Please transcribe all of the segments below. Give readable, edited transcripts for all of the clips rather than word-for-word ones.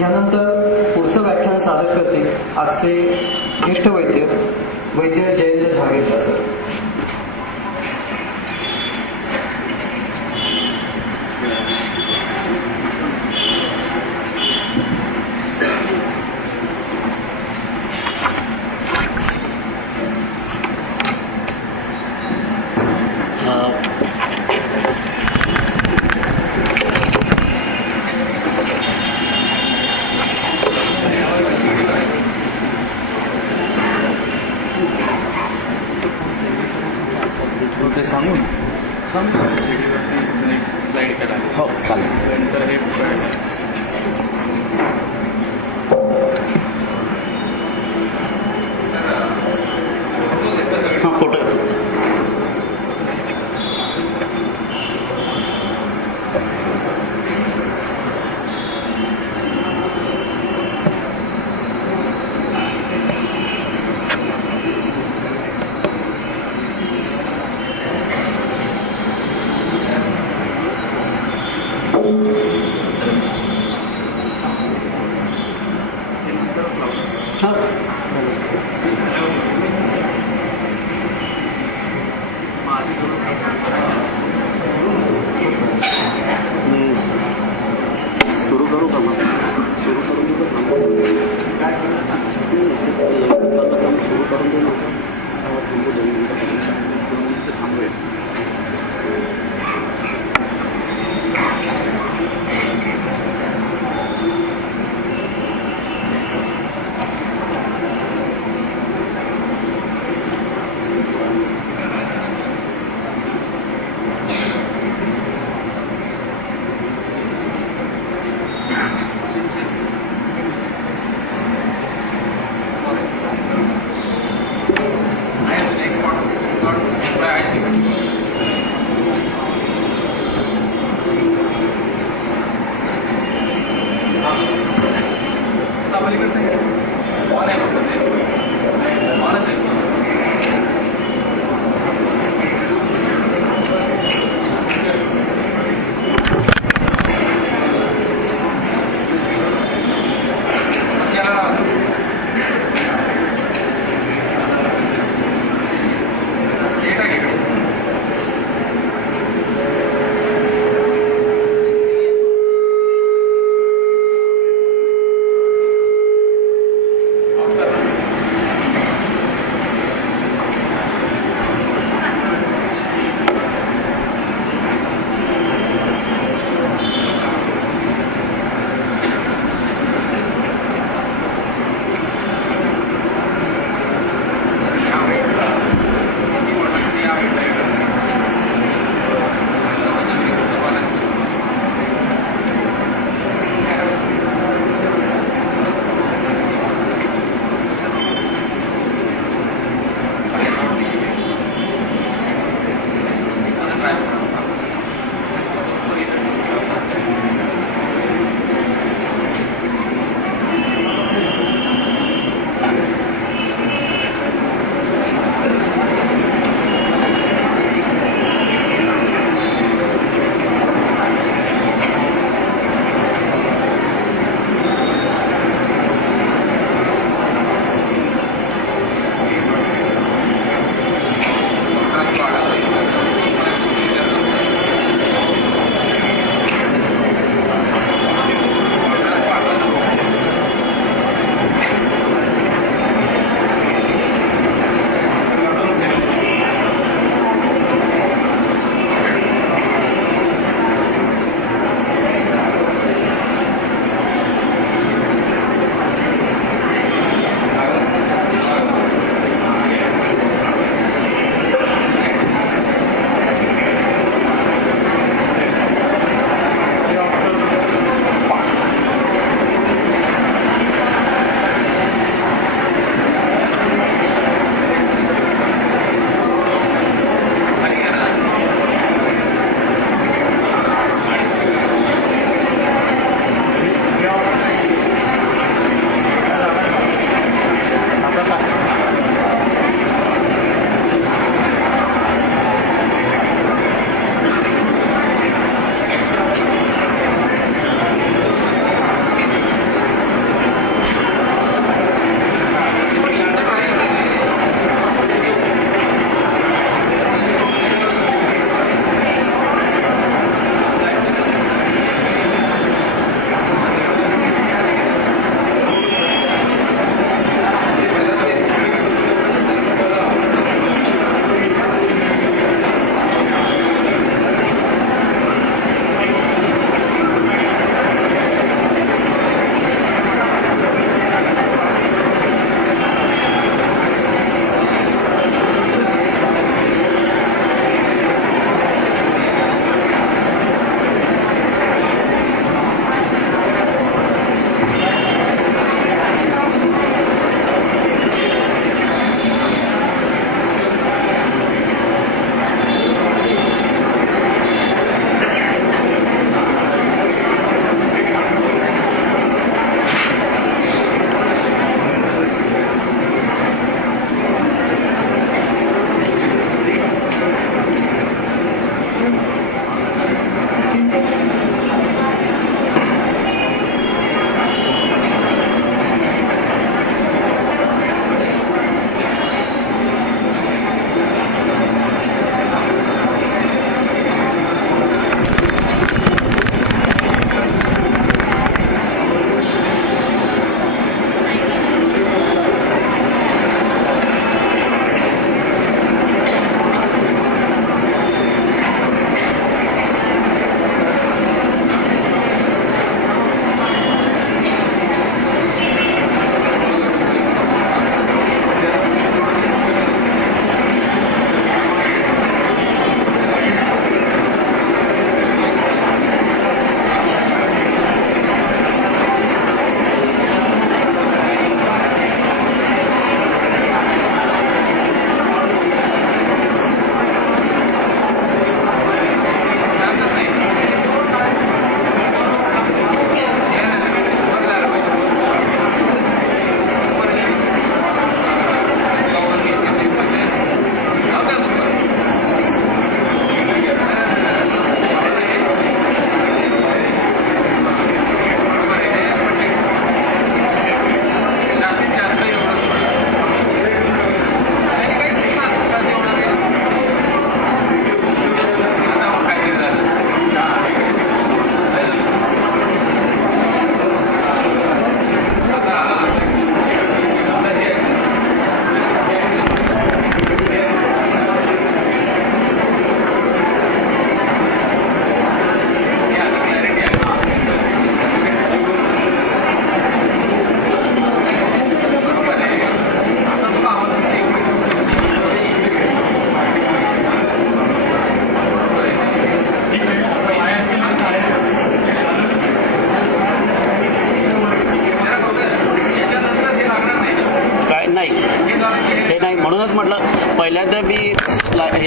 यानंतर पुढचं व्याख्यान सादर करते आजचे ज्येष्ठ वैद्य जयेंद्र झागेकर सर. हो चालेल. हां फोटो सुरू करू का मग सुरू करून सुरू करून देऊ थांबूया.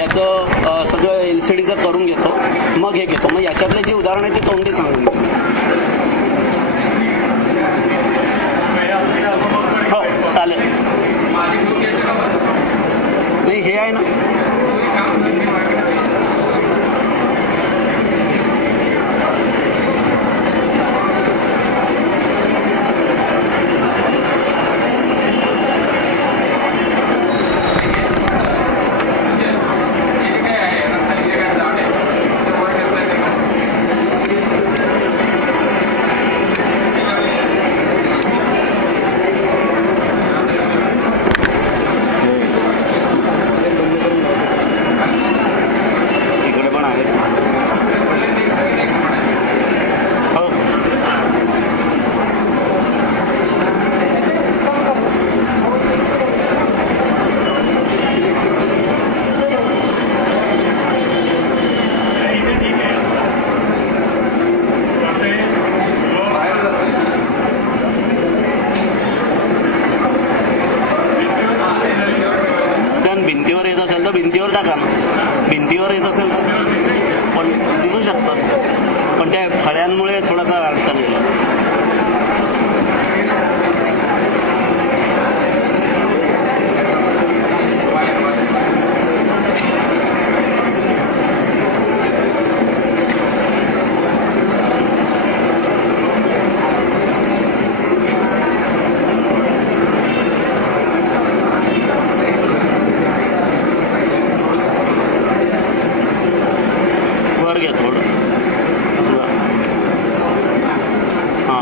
याचं सगळं LCDचं करून घेतो, मग हे घेतो. मग याच्यातले जी उदाहरणं आहे ती तोंडी सांगून देतो. हो चालेल. नाही हे आहे ना, इकडे पण आहेत. हो कारण भिंतीवर येत असेल तर भिंतीवर टाका ना. भिंतीवर येत असेल तर पण दिसू शकतात, पण त्या फळ्यांमुळे थोडासा अडचण येईल. वर घ्या थोडं. हां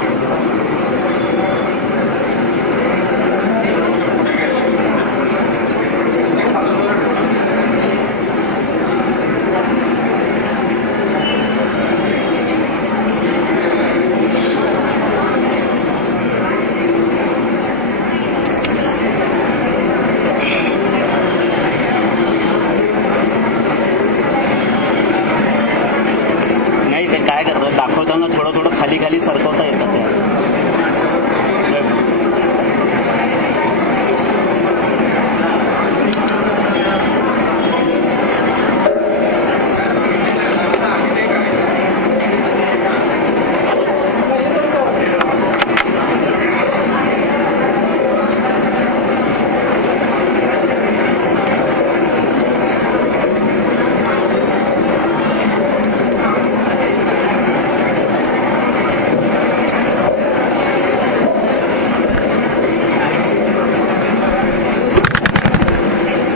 नाही ते काय करतात, दाखवताना थोडं थोडं खाली खाली सरकवता येतं ते.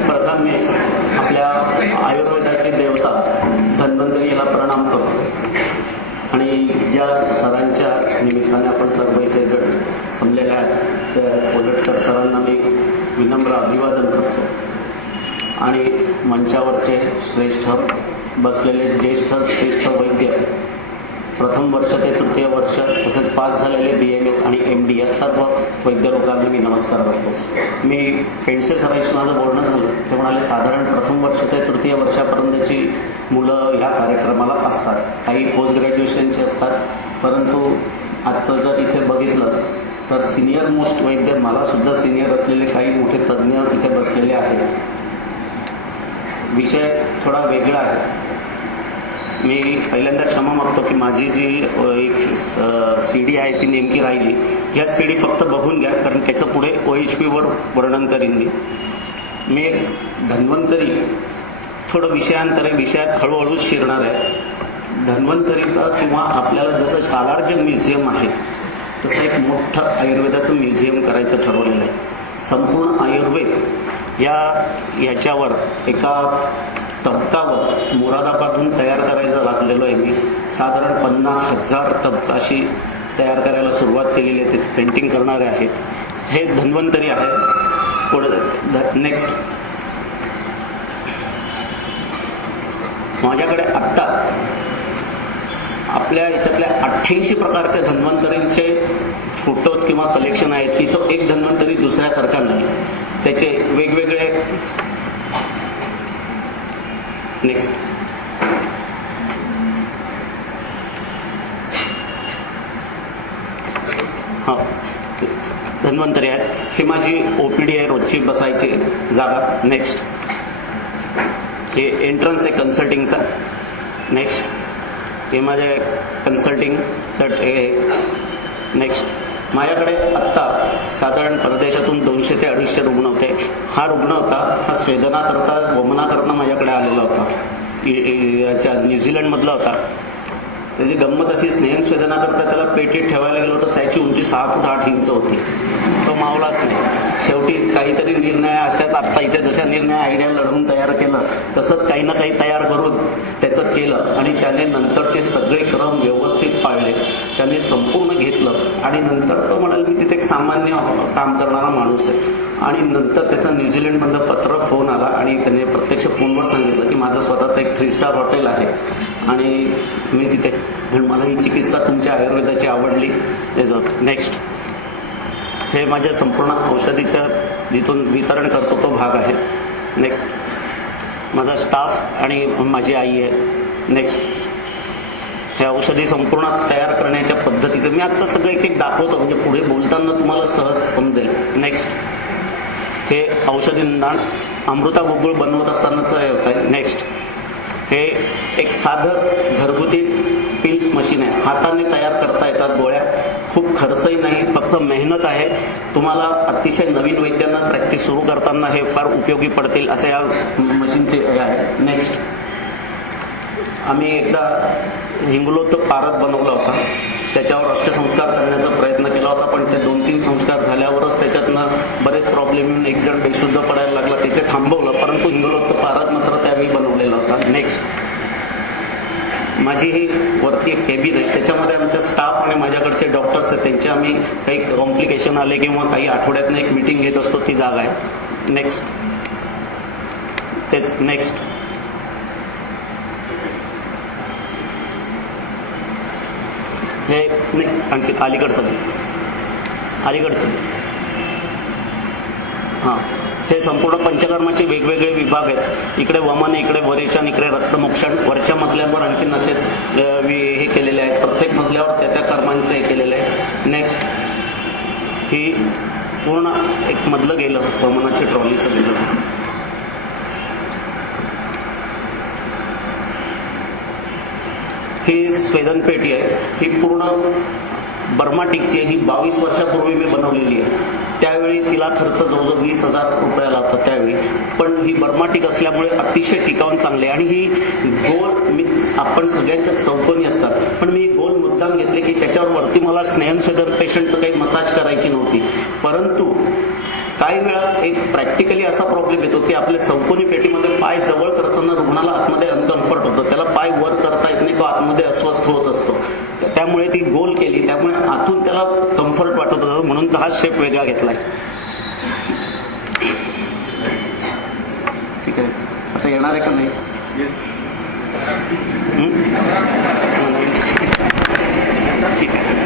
प्रथम मी आपल्या आयुर्वेदाची देवता धन्वंतरी याला प्रणाम करतो आणि ज्या सरांच्या निमित्ताने आपण सर्व इथे जमलेले आहेत त्या कोलटकर सरांना मी विनम्र अभिवादन करतो आणि मंचावरचे श्रेष्ठ बसलेले श्रेष्ठ वैद्य, प्रथम वर्ष ते तृतीय वर्ष तसेच पास झालेले BMS आणि MD या सर्व वैद्य लोकांना मी नमस्कार करतो. मी पेंडसे सरांशी माझं बोलणं झालं, ते म्हणाले साधारण प्रथम वर्ष ते तृतीय वर्षापर्यंतची मुलं ह्या कार्यक्रमाला असतात, काही पोस्ट ग्रॅज्युएशनची असतात, परंतु आजचं जर इथे बघितलं तर सिनियर मोस्ट वैद्य, मला सुद्धा सिनियर असलेले काही मोठे तज्ज्ञ इथे बसलेले आहेत. विषय थोडा वेगळा आहे. मी पहिल्यांदा क्षमा मागतो की माझी जी एक CD आहे ती नेमकी राहिली. या CD फक्त बघून घ्या, कारण त्याचं पुढे OHP वर वर्णन करीन मी एक धन्वंतरी थोडं विषयात हळूहळू शिरणार आहे. धन्वंतरीचा किंवा आपल्याला जसं सालार म्युझियम आहे तसं एक मोठं आयुर्वेदाचं म्युझियम करायचं ठरवलेलं आहे. संपूर्ण आयुर्वेद याच्यावर एका तबकावर मुरादाबादहून तयार करायचं लागलेलो आहे. मी साधारण 50,000 तबका अशी तयार करायला सुरुवात केलेली आहे. ते पेंटिंग करणारे आहेत. हे धन्वंतरी आहे. पुढे नेक्स्ट माझ्याकडे आत्ता आपल्या याच्यातल्या 88 प्रकारच्या धन्वंतरींचे फोटोज किंवा कलेक्शन आहेत की जो एक धन्वंतरी दुसऱ्यासारखा नाही. त्याचे वेगवेगळे नेक्स्ट हा धन्वंतरी आहेत. हे माझी OPD आहे, रोजची बसायची जागा. नेक्स्ट हे एंट्रन्स आहे कन्सल्टिंगचा. नेक्स्ट हे माझे कन्सल्टिंगचं हे. नेक्स्ट माझ्याकडे आत्ता साधारण परदेशातून 200 ते 250 रुग्ण होते. हा रुग्ण होता, हा स्वेदनाकरता वमनाकरता माझ्याकडे आलेला होता. याच्या न्यूझीलंडमधला होता. त्याची गंमत अशी, स्नेहस्वेदना करता त्याला पेटीत ठेवायला गेलो तर त्याची उंची 6 फूट 8 इंच होती. तो मावलाच नाही. शेवटी काहीतरी निर्णय अशाच आत्ता इथे जशा निर्णय आयडिया लढवून तयार केलं तसंच काही ना काही तयार करून त्याचं केलं आणि त्याने नंतरचे सगळे क्रम व्यवस्थित पाळले. त्याने संपूर्ण घेतलं आणि नंतर तो म्हणाल मी तिथे एक सामान्य काम करणारा माणूस आहे. आणि नंतर त्याचा न्यूझीलंडमधलं पत्र फोन आला आणि त्याने प्रत्यक्ष फोनवर सांगितलं की माझं स्वतःचं एक 3 स्टार हॉटेल आहे आणि मी तिथे, मला ही चिकित्सा तुमच्या आयुर्वेदाची आवडली. नेक्स्ट हे माझ्या संपूर्ण औषधीच्या जिथून वितरण करतो तो भाग आहे. नेक्स्ट माझा स्टाफ आणि माझी आई आहे. नेक्स्ट हे औषधी संपूर्ण तयार करण्याच्या पद्धतीचं मी आता सगळं एक दाखवतो म्हणजे पुढे बोलताना तुम्हाला सहज समजेल. नेक्स्ट हे औषधी अमृता गुगुळ बनवत असतानाचं हे होत आहे. नेक्स्ट हे एक साधं घरगुती पिल्स मशीन आहे. हाताने तयार करता येतात गोळ्या. खूप खर्चही नाही, फक्त मेहनत आहे. तुम्हाला अतिशय नवीन वैद्यांना प्रॅक्टिस सुरू करताना हे फार उपयोगी पडतील असे या मशीनचे हे आहे. नेक्स्ट आम्ही एकदा हिंगोलीत पारद बनवला होता. त्याच्यावर अष्टसंस्कार करण्याचा प्रयत्न केला होता, पण ते 2-3 संस्कार झाल्यावरच त्याच्यातनं बरेच प्रॉब्लेम येऊन एक जण बेशुद्ध पडायला लागला. तिथे थांबवलं, परंतु हिंगोलीत पारद मात्र त्यावेळी बनवलेला होता. नेक्स्ट माझी ही वरती एक केबिन आहे. त्याच्यामध्ये आमचे स्टाफ आणि माझ्याकडचे डॉक्टर्स आहेत. त्यांचे आम्ही काही कॉम्प्लिकेशन आले किंवा काही आठवड्यातनं एक मीटिंग घेत असतो, ती जागा आहे. नेक्स्ट तेच. नेक्स्ट हे नाही आणखी अलीकडचं हां, हे संपूर्ण पंचकर्माचे वेगवेगळे विभाग आहेत. इकडे वमन, इकडे वरेचन, इकडे रक्तमोक्षण. वरच्या मजल्यावर आणखी नसेच हे केलेले आहेत. प्रत्येक मजल्यावर त्या कर्मांचं हे केलेलं आहे. नेक्स्ट ही पूर्ण एक मधलं गेलं वमनाची ट्रॉलीचं गेलं. ही स्वेदनपेटी आहे. ही पूर्ण बर्माटिकची. ही 22 वर्षापूर्वी मी बनवलेली आहे. त्यावेळी तिला खर्च जवळजवळ 20,000 रुपयाला होता त्यावेळी. पण ही बर्माटिक असल्यामुळे अतिशय टिकावून चांगली. आणि ही गोल आपण सगळ्यांच्या चौकोनी असतात, पण मी गोल मुद्दाम घेतले की त्याच्यावर वरती मला स्नेहस्वेदन पेशंटचं काही मसाज करायची नव्हती. परंतु काही वेळा एक प्रॅक्टिकली असा प्रॉब्लेम येतो की आपल्या चौकोनी पेटीमध्ये पाय जवळ करताना रुग्णाला आतमध्ये अनकम्फर्ट होतं. त्याला पाय वर करता येत नाही, तो आतमध्ये अस्वस्थ होत असतो. त्यामुळे ती गोल केली, त्यामुळे आतून त्याला कम्फर्ट वाटत होतं, म्हणून हा शेप वेगळा घेतलाय. ठीक आहे, आता येणार आहे का नाही? ठीक आहे.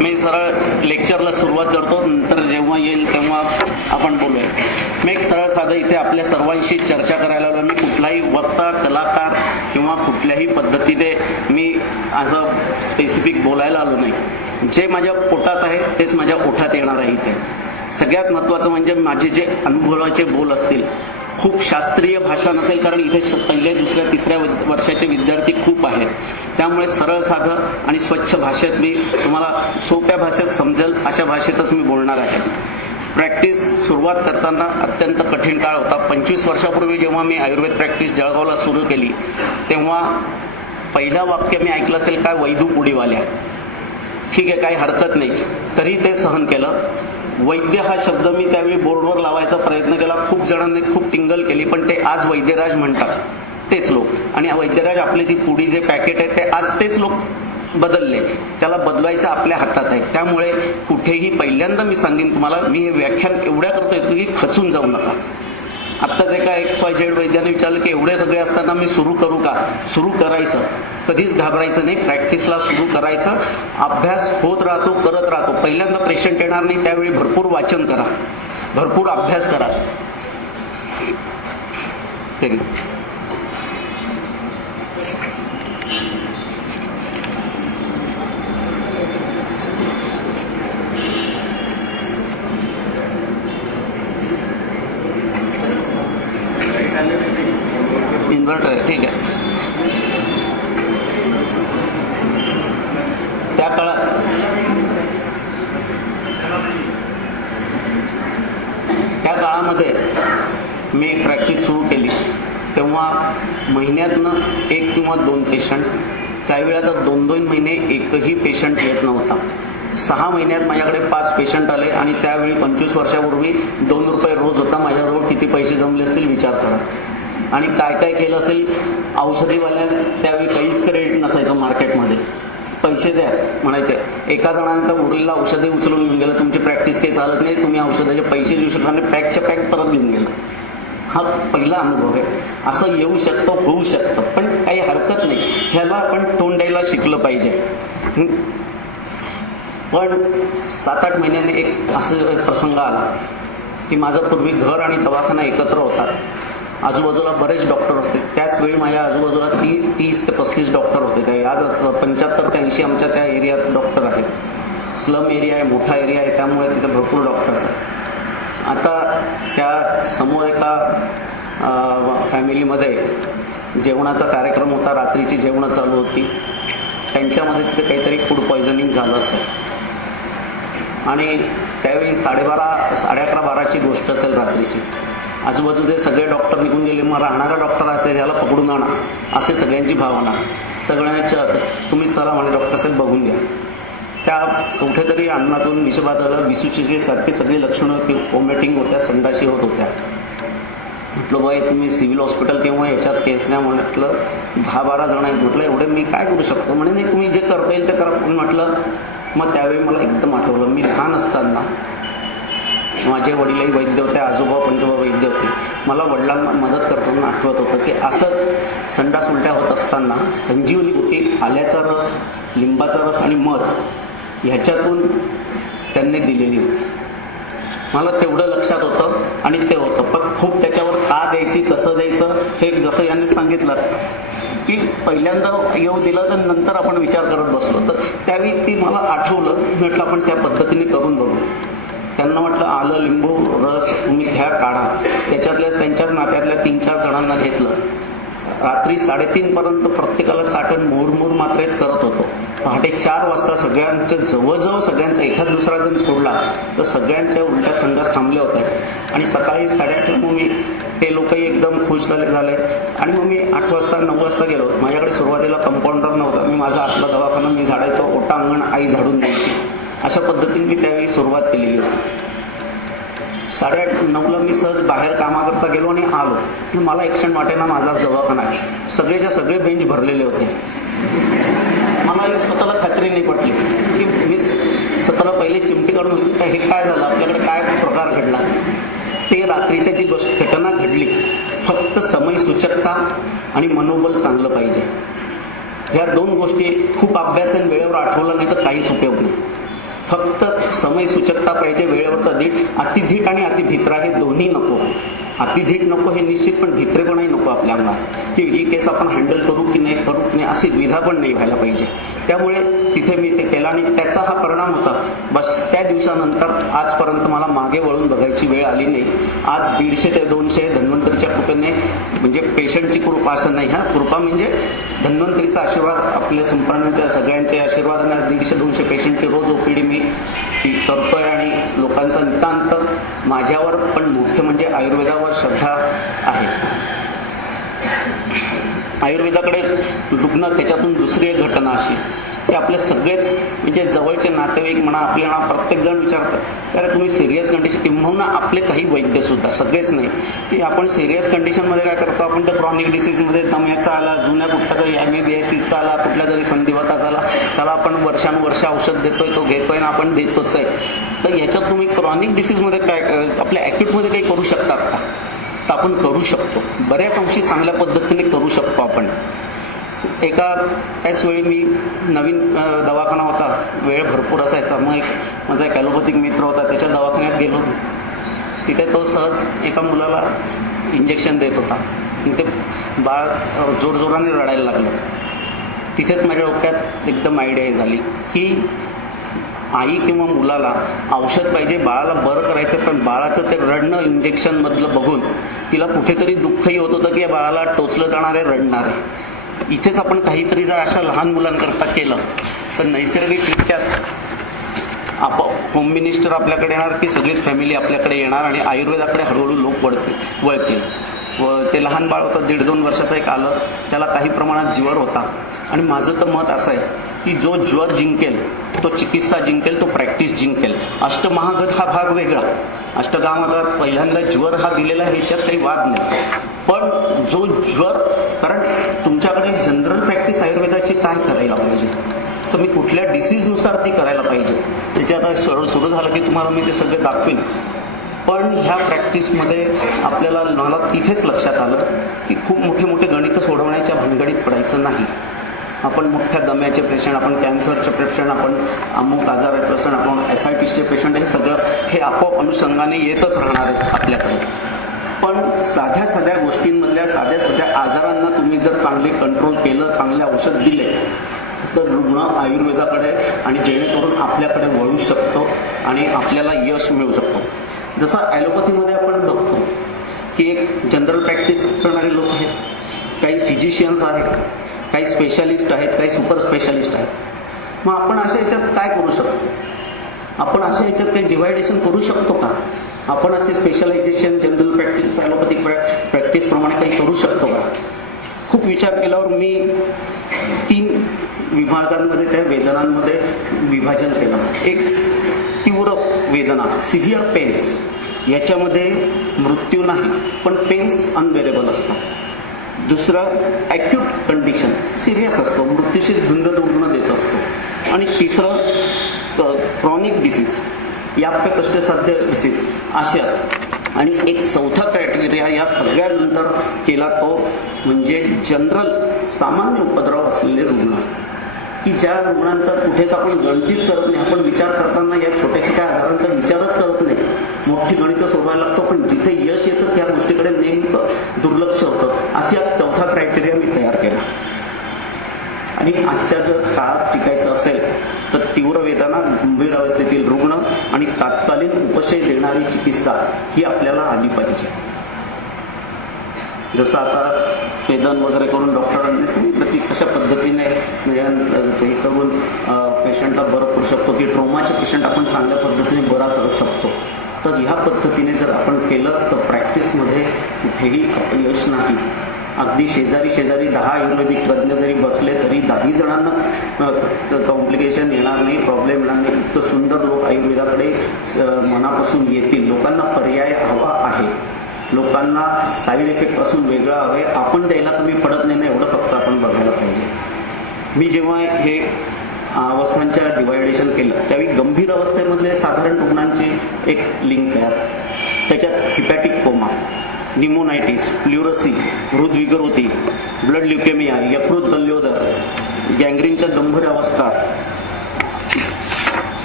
मी सरळ लेक्चरला सुरुवात करतो, नंतर जेव्हा येईल तेव्हा आपण बोलूया. मी एक सरळ साधं इथे आपल्या सर्वांशी चर्चा करायला आलो. मी कुठलाही वक्ता, कलाकार किंवा कुठल्याही पद्धतीने मी असं स्पेसिफिक बोलायला आलो नाही. जे माझ्या पोटात आहे तेच माझ्या ओठात येणार आहे. इथे सगळ्यात महत्वाचं म्हणजे माझे जे अनुभवाचे बोल असतील. खूप शास्त्रीय भाषा नसेल, कारण इथे 1ल्या, 2ऱ्या, 3ऱ्या वर्षाचे विद्यार्थी खूप आहेत. त्यामुळे सरळ साधं आणि स्वच्छ भाषेत मी तुम्हाला सोप्या भाषेत समजेल अशा भाषेतच मी बोलणार आहे. प्रॅक्टिस सुरुवात करताना अत्यंत कठीण काळ होता. 25 वर्षापूर्वी जेव्हा मी आयुर्वेद प्रॅक्टिस जळगावला सुरू केली तेव्हा पहिलं वाक्य मी ऐकलं असेल, काय वैदू पुडीवाल्या. ठीक आहे, काही हरकत नाही, तरी ते सहन केलं. वैद्य हा शब्द मी त्यावेळी बोर्डवर लावायचा प्रयत्न केला. खूप जणांनी खूप टिंगल केली, पण ते आज वैद्यराज म्हणतात तेच लोक. आणि वैद्यराज आपले ती पुडी जे पॅकेट आहे ते आज तेच लोक बदलले. त्याला बदलायचं आपल्या हातात आहे. त्यामुळे कुठेही पहिल्यांदा मी सांगेन तुम्हाला, मी हे व्याख्यान एवढ्या करतो येतो की खचून जाऊ नका. आत्ताच एका XYZ वैद्याने विचारलं की एवढे सगळे असताना मी सुरू करू का? सुरू करायचं, कधीच घाबरायचं नाही. प्रॅक्टिसला सुरू करायचं. अभ्यास होत राहतो, करत राहतो. पहिल्यांदा पेशंट येणार नाही, त्यावेळी भरपूर वाचन करा, भरपूर अभ्यास करा. ठीक आहे. त्या काळामध्ये मी प्रॅक्टिस सुरू केली तेव्हा महिन्यातनं 1 किंवा 2 पेशंट, त्यावेळी आता 2-2 महिने एकही पेशंट येत नव्हता. 6 महिन्यात माझ्याकडे 5 पेशंट आले आणि त्यावेळी 25 वर्षापूर्वी 2 रुपये रोज होता. माझ्याजवळ किती पैसे जमले असतील विचार करा. आणि काय काय केलं असेल. औषधीवाल्या त्यावेळी काहीच क्रेडिट नसायचं मार्केटमध्ये. पैसे द्या म्हणायचे. एका जणांना उरलेलं औषधे उचलून घेऊन गेलं. तुमची प्रॅक्टिस काही चालत नाही, तुम्ही औषधाचे पैसे देऊ शकता आणि पॅकच्या पॅक परत घेऊन गेलं. हा पहिला अनुभव आहे. असं येऊ शकतं, होऊ शकतं, पण काही हरकत नाही. ह्याला आपण तोंड द्यायला शिकलं पाहिजे. पण 7-8 महिन्याने एक असं प्रसंग आला की माझं पूर्वी घर आणि दवाखाना एकत्र होता. आजूबाजूला बरेच डॉक्टर होते. त्याच वेळी माझ्या आजूबाजूला 30 ते 35 डॉक्टर होते. आज 75 ते 80 आमच्या त्या एरियात डॉक्टर आहेत. स्लम एरिया आहे, मोठा एरिया आहे, त्यामुळे तिथे भरपूर डॉक्टर्स आहेत. आता त्या समोर एका फॅमिलीमध्ये जेवणाचा कार्यक्रम होता. रात्रीची जेवणं चालू होती. त्यांच्यामध्ये तिथे काहीतरी फूड पॉयझनिंग झालं असेल आणि त्यावेळी 11:30-12ची गोष्ट असेल रात्रीची. आजूबाजूचे सगळे डॉक्टर निघून गेले. मग राहणारा डॉक्टर असेल ज्याला पकडून आणा असे सगळ्यांची भावना. सगळ्यांच्या तुम्ही चला म्हणे डॉक्टर साहेब बघून घ्या. त्या कुठेतरी अन्नातून विषबाधा, विसूची सारखी सगळी लक्षणं होती. वॉमिटिंग होत्या, संडाशी होत होत्या. म्हटलं बाई तुम्ही सिव्हिल हॉस्पिटल किंवा याच्यात केस नाही. म्हटलं 10-12 जण आहेत. म्हटलं एवढे मी काय करू शकतो. म्हणे नाही तुम्ही जे करता येईल ते करा. म्हटलं मग त्यावेळी मला एकदम आठवलं मी लहान असताना माझे वडीलही वैद्य होते, आजोबा पंजोबा वैद्य होते. मला वडिलांना मदत करताना आठवत होतं की असंच संडास उलट्या होत असताना संजीवनी बुटी, आल्याचा रस, लिंबाचा रस आणि मध ह्याच्यातून त्यांनी दिलेली होती. मला तेवढं लक्षात होतं आणि ते होतं. पण खूप त्याच्यावर का द्यायची, कसं द्यायचं हे जसं यांनी सांगितलं की पहिल्यांदा येऊ दिलं तर नंतर आपण विचार करत बसलो. तर त्यावेळी ती मला आठवलं. म्हटलं आपण त्या पद्धतीने करून बघू. त्यांना म्हटलं आलं, लिंबू रस तुम्ही घ्या, काढा. त्याच्यातल्याच त्यांच्याच नात्यातल्या 3-4 जणांना घेतलं. रात्री 3:30 पर्यंत प्रत्येकाला चाटण मुरमुर मात्रेत करत होतो. पहाटे 4 वाजता सगळ्यांच्या जवळजवळ सगळ्यांचा एखाद दुसरा जण सोडला तर सगळ्यांच्या उलट्या संडास थांबल्या होत्या. आणि सकाळी 8:30ला मग मी ते लोकही एकदम खुश झाले आणि मग मी 8 वाजता 9 वाजता गेलो. माझ्याकडे सुरुवातीला कंपाऊंडर नव्हता. मी माझा आपला दवाखाना मी झाडायचो. ओटा अंगण आई झाडून द्यायची. अशा पद्धतीने मी त्यावेळी सुरुवात केलेली होती. 8:30-9ला मी सहज बाहेर कामाकरता गेलो आणि आलो. मला एक क्षण वाटेना माझाच दवाखाना आहे. सगळेच्या सगळे बेंच भरलेले होते. मला स्वतःला खात्री नाही पटली की मी स्वतःला पहिले चिमटी काढून हे काय झालं, आपल्याकडे काय प्रकार घडला. ते रात्रीच्या जी घटना घडली, फक्त समय सूचकता आणि मनोबल चांगलं पाहिजे. ह्या 2 गोष्टी खूप अभ्यासाने वेळेवर आठवलं नाही तर काहीच उपयोग नाही. फक्त समय सूचकता पाहिजे, वेळेवरचा धीट. अतिधीट आणि अतिभित्रा हे दोन्ही नको. अतिधीट नको हे निश्चित, पण भित्रेपणाही नको आपल्या अंगात की ही केस आपण हँडल करू की नाही करू की नाही अशी द्विधा पण नाही व्हायला पाहिजे. त्यामुळे तिथे मी ते केलं आणि त्याचा हा परिणाम होता. बस त्या दिवसानंतर आजपर्यंत मला मागे वळून बघायची वेळ आली नाही. आज 150 ते 200 धन्वंतरीच्या कृपेने, म्हणजे पेशंटची कृपा असं नाही, हा कृपा म्हणजे धन्वंतरीचा आशीर्वाद, आपल्या संपूर्णांच्या सगळ्यांच्या आशीर्वादाने 150-200 पेशंटची रोज ओपीडी मी करतोय आणि लोकांचा नितांत माझ्यावर पण मुख्य म्हणजे आयुर्वेदावर श्रद्धा आहे. आयुर्वेदाकडे रुग्ण, त्याच्यातून दुसरी एक घटना अशी की आपले सगळेच म्हणजे जवळचे नातेवाईक म्हणा, आपले म्हणा, प्रत्येक जण विचारतात अरे तुम्ही सिरियस कंडिशन, किंबहुना आपले काही वैद्य सुद्धा, सगळेच नाही, की आपण सिरियस कंडिशनमध्ये काय करतो, आपण त्या क्रॉनिक डिसीजमध्ये दम्याचा आला, जुन्या कुठल्या तरी MBBSचा आला, कुठल्या तरी संधिवाताचा आला, त्याला आपण वर्षानुवर्ष औषध देतोय, तो घेतोय ना आपण देतोच आहे. तर याच्यात तुम्ही क्रॉनिक डिसीजमध्ये काय, आपल्या ॲक्यूटमध्ये काही करू शकतात का? तर आपण करू शकतो. बऱ्याच अंशी चांगल्या पद्धतीने करू शकतो आपण. त्याच वेळी मी नवीन दवाखाना होता, वेळ भरपूर असायचा. मग माझा एक ॲलोपॅथिक मित्र होता, त्याच्या दवाखान्यात गेलो. तिथे तो सहज एका मुलाला इंजेक्शन देत होता. ते बाळ जोरजोराने रडायला लागलं. तिथेच माझ्या डोक्यात एकदम आयडिया झाली की आई किंवा मुलाला औषध पाहिजे, बाळाला बरं करायचं, पण बाळाचं ते रडणं इंजेक्शन मधलं बघून तिला कुठेतरी दुःखही होत होतं की या बाळाला टोचलं जाणार आहे, रडणार आहे. इथेच आपण काहीतरी जर अशा लहान मुलांकरता केलं तर नैसर्गिकरित्याच आपोआप होम मिनिस्टर आपल्याकडे येणार की सगळीच फॅमिली आपल्याकडे येणार आणि आयुर्वेदाकडे हळूहळू लोक वळतील. व ते लहान बाळ होतं 1.5-2 वर्षाचं एक आलं, त्याला काही प्रमाणात ज्वर होता. आणि माझं तर मत असं आहे की जो ज्वर जिंकेल तो चिकित्सा जिंकेल, तो प्रॅक्टिस जिंकेल. अष्टमहागत हा भाग वेगळा, अष्टगामागत पहिल्यांदा ज्वर हा दिलेला आहे, ह्याच्यात काही वाद नाही. पण जो ज्वर, कारण तुमच्याकडे जनरल प्रॅक्टिस आयुर्वेदाची काय करायला पाहिजे, तर मी कुठल्या डिसीजनुसार ती करायला पाहिजे त्याच्या आता सुरू झालं की तुम्हाला मी ते सगळे दाखवीन. पण ह्या प्रॅक्टिसमध्ये आपल्याला मला तिथेच लक्षात आलं की खूप मोठे मोठे गणित सोडवण्याच्या भानगडीत पडायचं नाही. आपण मोठ्या दम्याचे पेशंट, आपण कॅन्सरचे पेशंट, आपण अमुक आजाराचे पेशंट, आपण SITचे पेशंट, हे सगळं हे आपोआप अनुषंगाने येतच राहणार आहे आपल्याकडे. पण साध्या साध्या गोष्टींमधल्या साध्या साध्या आजारांना तुम्ही जर चांगले कंट्रोल केलं, चांगले औषध दिले, तर रुग्ण आयुर्वेदाकडे आणि जेणेकरून आपल्याकडे वळू शकतो आणि आपल्याला यश मिळू शकतो. जसं ॲलोपॅथीमध्ये आपण बघतो की एक जनरल प्रॅक्टिस करणारे लोक आहेत, काही फिजिशियन्स आहेत, काही स्पेशालिस्ट आहेत, काही सुपर स्पेशालिस्ट आहेत. मग आपण अशा याच्यात काय करू शकतो, आपण अशा याच्यात काही डिवायडेशन करू शकतो का, आपण असे specialization general practice allopathic practice प्रमाणे काही करू शकतो का. खूप विचार केल्यावर मी 3 विभागांमध्ये त्या वेदनांमध्ये विभाजन केलं. एक तीव्र वेदना, सिव्हिअर पेन्स, याच्यामध्ये मृत्यू नाही पण पेन्स अनबेरेबल असतात. दुसरं ॲक्यूट कंडिशन, सिरियस असतो, मृत्यूशी झुंज रुग्ण देत असतो. आणि तिसरं क्रॉनिक डिसीज, याप्य कष्टसाध्य डिसीज असे असतात. आणि एक चौथा क्रायटेरिया या सगळ्यानंतर केला, तो म्हणजे जनरल सामान्य उपद्रव असलेले रुग्ण, की ज्या रुग्णांचा कुठेच आपण गणतीच करत नाही. आपण विचार करताना या छोट्या छोट्या आजारांचा विचारच करत नाही, मोठी गणितं सोडवायला लागतो, पण जिथे यश येतं त्या गोष्टीकडे नेमकं दुर्लक्ष होतं. अशी हा चौथा क्रायटेरिया मी तयार केला. आणि आजच्या जर काळात टिकायचं असेल तर तीव्र वेदना, गंभीर अवस्थेतील रुग्ण आणि तात्कालीन उपशय देणारी चिकित्सा ही आपल्याला आली पाहिजे. जसं आता स्वेदन वगैरे करून डॉक्टरांनी सांगितलं की कशा पद्धतीने स्नेहन हे करून पेशंटला बरं करू शकतो, की ट्रोमाचे पेशंट आपण चांगल्या पद्धतीने बरा करू शकतो. तर ह्या पद्धतीने जर आपण केलं तर प्रॅक्टिसमध्ये कुठेही अपयश नाही. अगदी शेजारी 10 आयुर्वेदिक तज्ज्ञ जरी बसले तरी 10 जणांना कॉम्प्लिकेशन येणार नाही, प्रॉब्लेम येणार नाही. इतकं सुंदर लोक आयुर्वेदाकडे मनापासून येतील. लोकांना पर्याय हवा आहे, लोकांना साईड इफेक्ट पासून वेगळं हवे, आपण द्यायला कमी पडत नाही ना, एवढं फक्त आपण बघायला पाहिजे. मी जेव्हा हे अवस्थांच्या डिवायडेशन केलं त्यावेळी गंभीर अवस्थेमधले साधारण रुग्णांची एक लिंक तयार, त्याच्यात हिपॅटिक कोमा, निमोनायटिस, प्ल्युरसी, हृदविकृती, ब्लड ल्युकेमिया, यकृत दल्योदर, गँग्रीनच्या गंभीर अवस्था,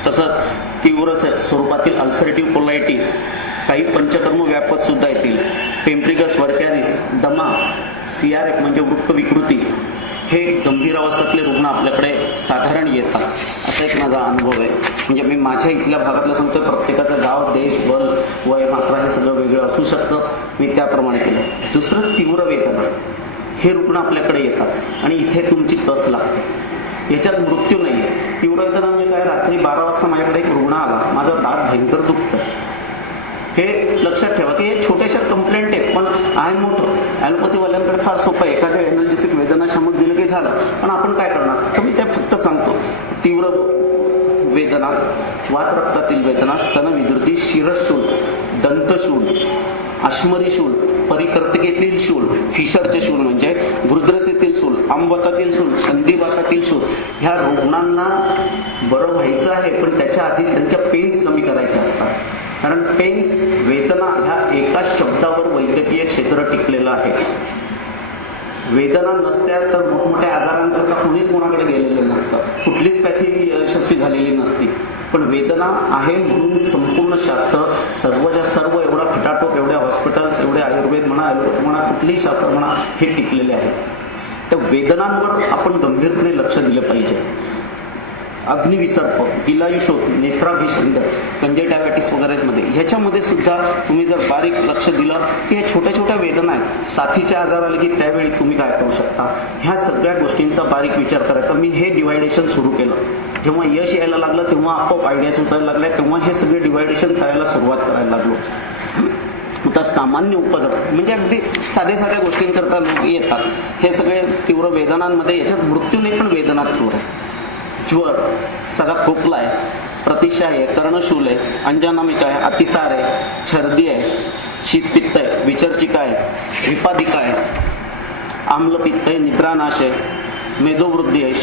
तसंच तीव्र स्वरूपातील अल्सरेटिव्ह कोलायटिस, काही पंचकर्म व्यापत सुद्धा येतील, पेम्प्लिगस वर्कॅरिस, दमा, CRF म्हणजे वृक्क विकृती, हे गंभीर अवस्थेतले रुग्ण आपल्याकडे साधारण येतात. असा एक माझा अनुभव आहे. म्हणजे मी माझ्या इथल्या भागातलं सांगतोय, प्रत्येकाचं गाव, देश, बल, वय, मात्रा हे सगळं वेगळं असू शकतं, मी त्याप्रमाणे केलं. दुसरं तीव्र वेदना, हे रुग्ण आपल्याकडे येतात आणि इथे तुमची कस लागते, याच्यात मृत्यू नाही. तीव्र वेदना म्हणजे काय, रात्री 12 वाजता माझ्याकडे एक रुग्ण आला, माझं दात भयंकर दुखतं. हे लक्षात ठेवा की हे छोट्याशा कंप्लेंट आहे, पण आहे मोठं. ॲलोपॅथीवाल्यांकडे फार सोपं आहे, एखाद्या एनर्जेसिक वेदनाशामक दिलं की झालं. पण आपण काय करणार, तर मी त्या फक्त सांगतो. तीव्र वेदना, वात रक्तातील वेदना, स्तनविद्युती, शिरशूल, दंतशूल, अश्मरी शूल, परिकर्तिकेतील शूल, फिशरचे शूल म्हणजे वृद्रसेतील शूल, आंबवातातील शूल, संधिवातातील शूल, ह्या रुग्णांना बरं व्हायचं आहे, पण त्याच्या आधी त्यांच्या पेन्स कमी करायच्या असतात. कारण पेन्स, वेदना ह्या एकाच शब्दावर वैद्यकीय क्षेत्र टिकलेलं आहे. वेदना नसत्या तर मोठमोठ्या आजारांकरता कोणीच कोणाकडे गेलेलं नसतं, कुठलीच पॅथी यशस्वी झालेली नसती. पण वेदना आहे म्हणून संपूर्ण शास्त्र, सर्वच्या सर्व, एवढा खटाटोप, एवढ्या हॉस्पिटल्स, एवढे आयुर्वेद म्हणा, ॲलोपॅथी म्हणा, कुठलीही शास्त्र म्हणा, हे टिकलेले आहे. त्या वेदनांवर आपण गंभीरपणे लक्ष दिलं पाहिजे. अग्निविसर्प, गिलायुशोथ, नेत्राभिषंद, कंजेटायटिस वगैरेमध्ये ह्याच्यामध्ये सुद्धा तुम्ही जर बारीक लक्ष दिलं की हे छोट्या छोट्या वेदना आहेत, साथीचे आजार आले की त्यावेळी तुम्ही काय करू शकता, ह्या सगळ्या गोष्टींचा बारीक विचार करायचा. मी हे डिवायडेशन सुरू केलं. जेव्हा यश यायला लागलं तेव्हा आपोआप आयडिया सुचायला लागल्या, तेव्हा हे सगळे डिवायडेशन करायला सुरुवात करायला लागलो. आता सामान्य उपद्रव म्हणजे अगदी साध्या साध्या गोष्टींकरता लोक येतात. हे सगळे तीव्र वेदनांमध्ये, याच्यात मृत्यू नाही पण वेदना तीव्र आहे. ज्वर, सगळा खोकला आहे, प्रतिशाय आहे, कर्णशूल आहे, अंजनामिका आहे, अतिसार आहे, छर्दी आहे, शीतपित्त आहे, विचर्चिका आहे, विपादिका आहे, आम्लपित्त आहे, निद्रानाश आहे, मेदोवृद्धी आहे,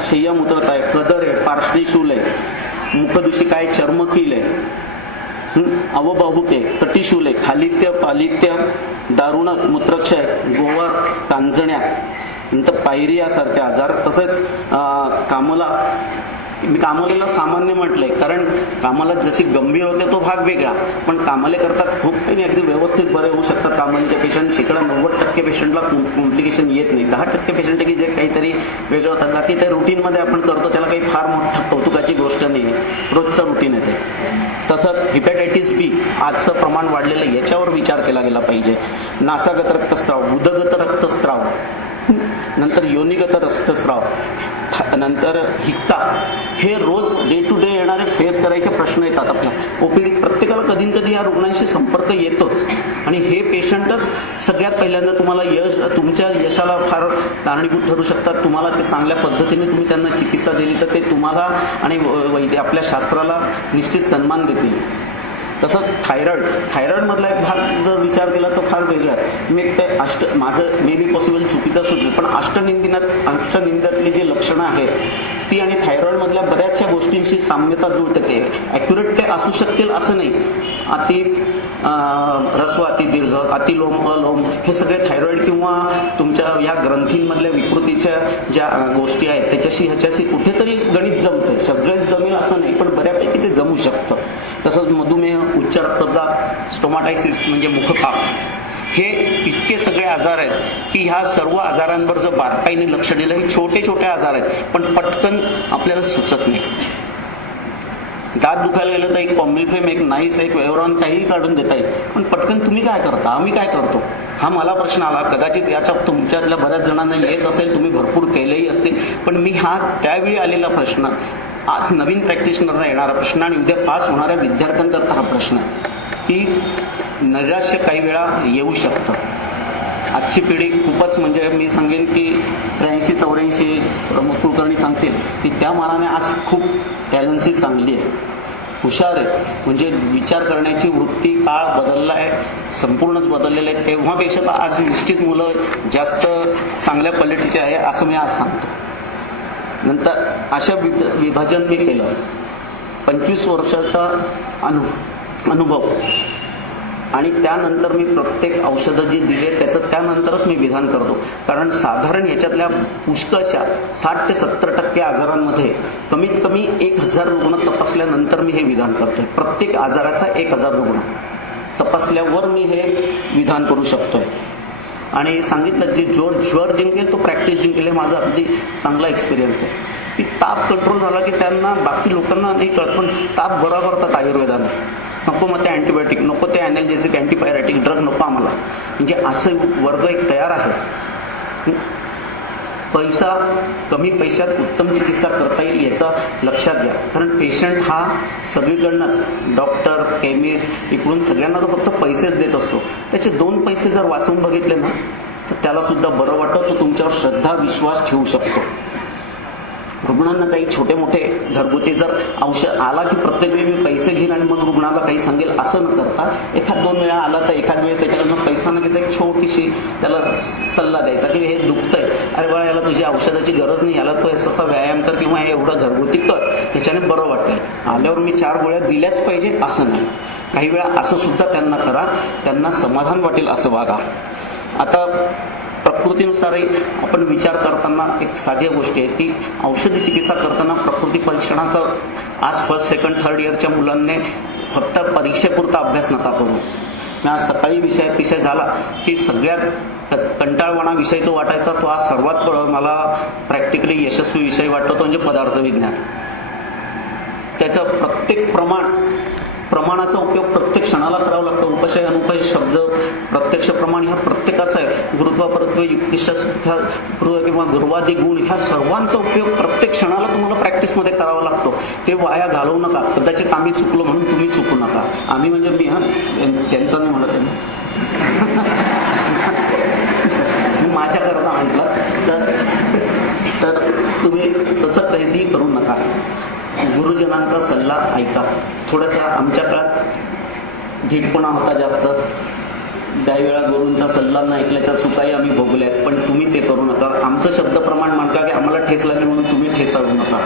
शय्यामूत्रता आहे, कदर आहे, पार्श्वशूल आहे, मुखदूषिका आहे, चर्मकील आहे, अवबाहुक आहे, कटिशूल आहे, खालित्य, पालित्य, दारुण मूत्रक्षय, गोवर, कांजण्या, नंतर पायरिया सारखे आजार. तसेच मी कामोलीला सामान्य म्हटलंय कारण कामाला जशी गंभीर होते तो भाग वेगळा, पण कामाले करतात खूप काही अगदी व्यवस्थित बरे होऊ शकतात कामालीचे पेशंट. 90% पेशंटला कॉम्प्लिकेशन येत नाही. 10% पेशंट की जे काहीतरी वेगळं होतात, बाकी ते रुटीनमध्ये आपण करतो त्याला काही फार मोठा कौतुकाची गोष्ट नाही, रोजचं रुटीन आहे ते. तसंच हिपॅटायटिस बी आजचं प्रमाण वाढलेलं, याच्यावर विचार केला गेला पाहिजे. नासागत रक्तस्राव, उदगत रक्तस्राव, नंतर योनिगत रक्तस्राव, नंतर हिक्का, हे रोज डे टू डे येणारे फेस करायचे प्रश्न येतात आपल्या ओपीडीत. प्रत्येकाला कधी न कधी या रुग्णांशी संपर्क येतोच आणि हे पेशंटच सगळ्यात पहिल्यांदा तुम्हाला तुमच्या यशाला फार कारणीभूत ठरू शकतात. तुम्हाला ते चांगल्या पद्धतीने तुम्ही त्यांना चिकित्सा दिली तर ते तुम्हाला आणि आपल्या शास्त्राला निश्चित सन्मान देतील. तसंच थायरॉइड मधला एक भाग जर विचार केला तर फार वेगळा आहे. मी ते माझं मे बी पॉसिबल चुकीचं सुचलं, पण अष्टनिंदातली जी लक्षणं आहेत ती आणि थायरॉइड मधल्या बऱ्याचशा गोष्टींशी साम्यता जुळते. ते ॲक्युरेट ते असू शकतील असं नाही. ह्रस्व, अति दीर्घ, अतिलोम, अलोम, हे सगळे थायरॉइड किंवा तुमच्या या ग्रंथींमधल्या विकृतीच्या ज्या गोष्टी आहेत त्याच्याशी ह्याच्याशी कुठेतरी गणित जमतंय. सगळेच जमेल असं नाही, पण बऱ्यापैकी ते जमू शकतं. तसंच मधुमेह, उच्च रक्तदाब, स्टोमाटायसिस म्हणजे मुखकाप, हे इतके सगळे आजार आहेत की ह्या सर्व आजारांवर जर बारकाईने लक्ष दिलं, हे छोटे छोटे आजार आहेत पण पटकन आपल्याला सुचत नाही. दात दुखायला गेलं तर एक कॉम्बिफेम, एक नाईस, एक वेवरॉन काहीही काढून देता येईल, पण पटकन तुम्ही काय करता, आम्ही काय करतो, हा मला प्रश्न आला. कदाचित याच्या तुमच्यातल्या बऱ्याच जणांना येत असेल, तुम्ही भरपूर केलेही असते, पण मी हा त्यावेळी आलेला प्रश्न, आज नवीन प्रॅक्टिशनरला येणारा प्रश्न आणि उद्या पास होणाऱ्या विद्यार्थ्यांकरता हा प्रश्न आहे की नैराश्य काही वेळा येऊ शकतं. आजची पिढी खूपच, म्हणजे मी सांगेन की 83-84 कुलकर्णी सांगतील की त्या मानाने आज खूप टॅलन्सी चांगली आहे, हुशार आहे. म्हणजे विचार करण्याची वृत्ती, काळ बदलला आहे, संपूर्णच बदललेलं आहे. तेव्हापेक्षा तर आज निश्चित मुलं जास्त चांगल्या क्वालिटीचे आहे असं मी आज सांगतो. नंतर अशा विभाजन मी केलं. 25 वर्षाचा अनुभव आणि त्यानंतर मी प्रत्येक औषधं जी दिली त्याचं त्यानंतरच मी विधान करतो. कारण साधारण याच्यातल्या पुष्कळशा 60 ते 70% आजारांमध्ये कमीत कमी 1000 रुग्ण तपासल्यानंतर मी हे विधान करतोय. प्रत्येक आजाराचा 1000 रुग्ण तपासल्यावर मी हे विधान करू शकतोय. आणि सांगितलं जे ज्वर जिंकेल तो प्रॅक्टिस जिंकेल, माझा अगदी चांगला एक्सपिरियन्स आहे. की ताप कंट्रोल झाला की त्यांना, बाकी लोकांना नाही कळत पण ताप बरा करतात आयुर्वेदाने. नको मग ते अँटीबायोटिक, नको ते अॅनाल्जेसिक, अँटीपायरेटिक ड्रग नको आम्हाला. म्हणजे असं वर्ग एक तयार आहे. पैसा, कमी पैशात उत्तम चिकित्सा करता येईल याचा लक्षात घ्या. कारण पेशंट हा सगळीकडनंच, डॉक्टर, केमिस्ट, इकडून सगळ्यांना तो फक्त पैसेच देत असतो. त्याचे 2 पैसे जर वाचवून बघितले ना तर त्याला सुद्धा बरं वाटतं, तो तुमच्यावर श्रद्धा, विश्वास ठेवू शकतो. रुग्णांना काही छोटे मोठे घरगुती जर औषध आला की प्रत्येक वेळी मी पैसे घेईन आणि मग रुग्णाला काही सांगेल असं न करता, 1-2 वेळा आला तर एखाद वेळेस त्याच्याकडनं पैसा न घेता एक छोटीशी त्याला सल्ला द्यायचा की हे दुखतंय, अरे बाळा याला तुझी औषधाची गरज नाही, याला तू असा व्यायाम कर किंवा हे एवढं घरगुती कर, त्याच्याने बरं वाटेल. आल्यावर मी 4 गोळ्या दिल्याच पाहिजे असं नाही. काही वेळा असं सुद्धा त्यांना करा, त्यांना समाधान वाटेल असं वागा. आता प्रकृतीनुसारही आपण विचार करताना एक साध्या गोष्टी आहे की औषधी चिकित्सा करताना प्रकृती परीक्षणाचा आज 1st, 2nd, 3rd इयरच्या मुलांनी फक्त परीक्षेपुरता अभ्यास नका करू. मी आज सकाळी विषय झाला की सगळ्यात कंटाळवाणा विषय जो वाटायचा तो आज सर्वात मला प्रॅक्टिकली यशस्वी विषय वाटतो तो म्हणजे पदार्थ विज्ञान. त्याचा प्रत्येक प्रमाणाचा उपयोग प्रत्येक क्षणाला करावा लागतो. उपशय अनुपय शब्द प्रत्यक्ष प्रमाण ह्या प्रत्येकाचा आहे. गुरुत्वापरत्व युक्तिष्ठ किंवा गुरुवादी गुण ह्या सर्वांचा उपयोग प्रत्येक क्षणाला तुम्हाला प्रॅक्टिसमध्ये करावा लागतो. ते वाया घालवू नका. कदाचित आम्ही चुकलो म्हणून तुम्ही चुकू नका. आम्ही म्हणजे मी त्यांचा नाही म्हणत आहे मी माझ्याकरता म्हटलं तर तुम्ही तसं कधीही करू नका. गुरुजनांचा सल्ला ऐका. थोडासा आमच्या काळात धीटपणा होता जास्त. काही वेळा गुरूंचा सल्ला न ऐकल्याच्या चुकाही आम्ही भोगल्यात, पण तुम्ही ते करू नका. आमचं शब्दप्रमाण म्हणता की आम्हाला ठेस लागली म्हणून तुम्ही ठेसाळू नका.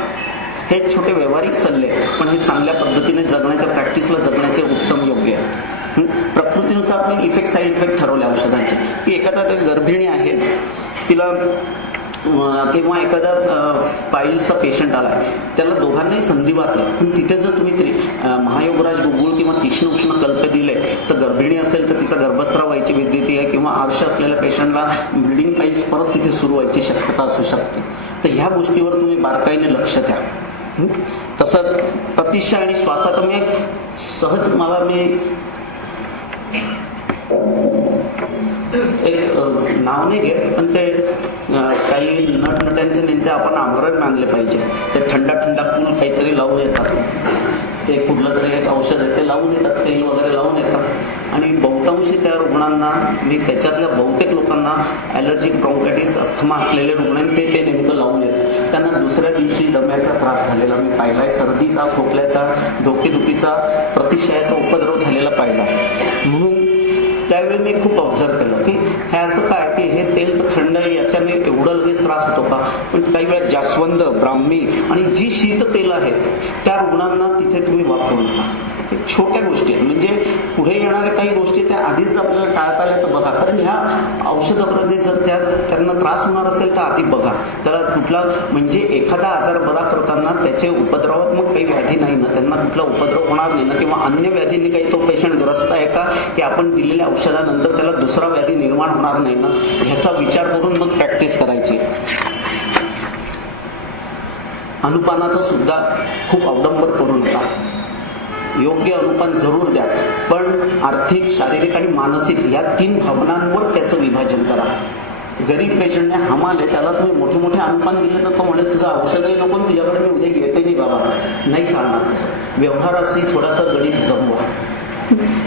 हे छोटे व्यावहारिक सल्ले, पण हे चांगल्या पद्धतीने जगण्याच्या प्रॅक्टिसला जगण्याचे उत्तम योग्य आहे. प्रकृतीनुसार मी इफेक्ट साईड इफेक्ट ठरवले औषधांचे, की एखादा गर्भिणी आहे तिला किंवा एखादा पाईल्सचा पेशंट आला, त्याला दोघांनाही संधिवात आहे, पण तिथे जर तुम्ही महायोगराज गुगुळ किंवा तीक्ष्ण उष्ण कल्प दिले तर गर्भिणी असेल तर तिचा गर्भस्राव व्हायची विद्यती आहे, किंवा आर्ष असलेल्या पेशंटला ब्लिडिंग पाईल्स परत तिथे सुरू व्हायची शक्यता असू शकते. तर ह्या गोष्टीवर तुम्ही बारकाईने लक्ष द्या. तसंच प्रतिष्ठा आणि श्वासात मी सहज एक नाव नाही घेत, पण ते काही नटनट्यांचे त्यांचे आपण आमरण मानले पाहिजे. ते थंडा कूल काहीतरी लावून येतात, ते कुठलं तरी एक औषध आहे ते लावून येतात, तेल वगैरे लावून येतात. आणि बहुतांशी त्या रुग्णांना मी त्याच्यातल्या बहुतेक लोकांना ॲलर्जिक ब्रॉन्कायटिस अस्थमा असलेले रुग्ण ते नेमकं लावून येतात. त्यांना दुसऱ्या दिवशी दम्याचा त्रास झालेला मी पाहिलाय, सर्दीचा, खोकल्याचा, डोकेदुखीचा, प्रतिशयाचा उपद्रव झालेला पाहिला. म्हणून त्यावेळी मी खूप ऑब्झर्व केलं की हे असं काय की हे तेल तर थंड आहे, याच्याने एवढं लगेच त्रास होतो का. पण काही वेळा जास्वंद, ब्राह्मी आणि जी शीत तेल आहेत त्या रुग्णांना तिथे तुम्ही वापरू नका. छोट्या गोष्टी आहेत, म्हणजे पुढे येणाऱ्या काही गोष्टी त्या आधीच आपल्याला टाळता आल्या तर बघा. कारण ह्या औषधाप्रती जर त्यांना त्रास होणार असेल तर आधी बघा. त्याला कुठला म्हणजे एखादा आजार बरा करताना त्याचे उपद्रवात्मक काही व्याधी नाही ना, त्यांना कुठला उपद्रव होणार नाही ना, किंवा अन्य व्याधींनी काही तो पेशंट ग्रस्त आहे का, की आपण दिलेल्या औषधानंतर त्याला दुसरा व्याधी निर्माण होणार नाही ना, ह्याचा विचार करून मग प्रॅक्टिस करायची. अनुपानाचा सुद्धा खूप अवडंबर करू नका. योग्य अनुपान जरूर द्या, पण आर्थिक, शारीरिक आणि मानसिक या 3 भावनांवर त्याचं विभाजन करा. गरीब पेशंटने हमाले त्याला तुम्ही मोठे मोठे अनुपान दिले तर तो म्हणेल तुझं औषधही नको, तुझ्याकडे मी उद्या येते नाही बाबा, नाही चालणार तसं. व्यवहाराशी थोडासा गणित जमवा.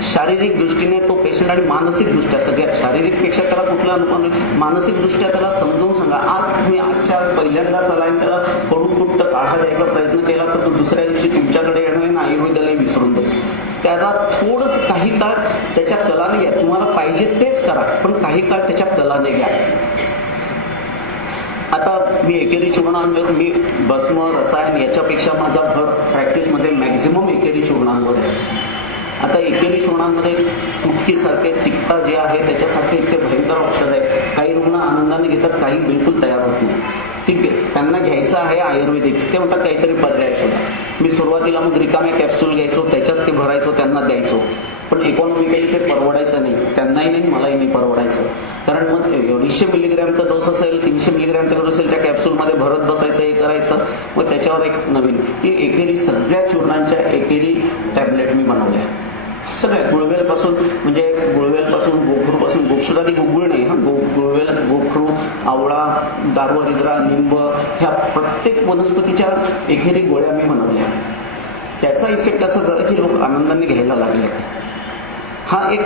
शारीरिक दृष्टीने तो पेशंट आणि मानसिक दृष्ट्या, सगळ्यात शारीरिक पेक्षा त्याला कुठला अनुपान, मानसिक दृष्ट्या त्याला समजावून सांगा. आज तुम्ही आज पहिल्यांदाच आला आणि त्याला कडूकुट्ट काढा द्यायचा प्रयत्न केला तर तो दुसऱ्या दिवशी तुमच्याकडे येणार आणि आयुर्वेदालाही विसरून देईल. त्याला थोडंसं काही काळ त्याच्या कलाने घ्या. तुम्हाला पाहिजे तेच करा, पण काही काळ त्याच्या कलाने घ्या. आता मी एकेरी चूर्णांवर, मी भस्म, रसायन याच्यापेक्षा माझा भर प्रॅक्टिसमध्ये मॅक्झिमम एकेरी चूर्णांवर आहे. आता एकेरी चूर्णांमध्ये तुटकीसारखे, तिक्ता जे आहे त्याच्यासारखे इतके भयंकर औषध आहे. काही रुग्ण आनंदाने घेतात, काही बिलकुल तयार होत नाही. ठीक आहे, त्यांना घ्यायचं आहे आयुर्वेदिक, ते म्हणतात काहीतरी पर्याय शोधा. मी सुरुवातीला मग रिकामे कॅप्सूल घ्यायचो, त्याच्यात ते भरायचो, त्यांना द्यायचो. पण इकॉनॉमिकली ते परवडायचं नाही, त्यांनाही नाही, मलाही नाही परवडायचं. कारण मग 200 मिलीग्रॅमचा डोस असेल, 300 मिलीग्रॅमचा डोस असेल, त्या कॅप्सूलमध्ये भरत बसायचं, हे करायचं. मग त्याच्यावर एक नवीन की एकेरी सगळ्या चूर्णांच्या एकेरी टॅबलेट मी बनवल्या. सगळ्या गुळवेलपासून, म्हणजे गुळवेलपासून, गोखरूपासून, गोक्षुरादी गुगुळ नाही हा, गुळवेल, गोखरू, आवळा, दारुहरिद्रा, निंब ह्या प्रत्येक वनस्पतीच्या एकेरी गोळ्या मी बनवल्या. त्याचा इफेक्ट असा झाला की लोक आनंदाने घ्यायला लागले. हा एक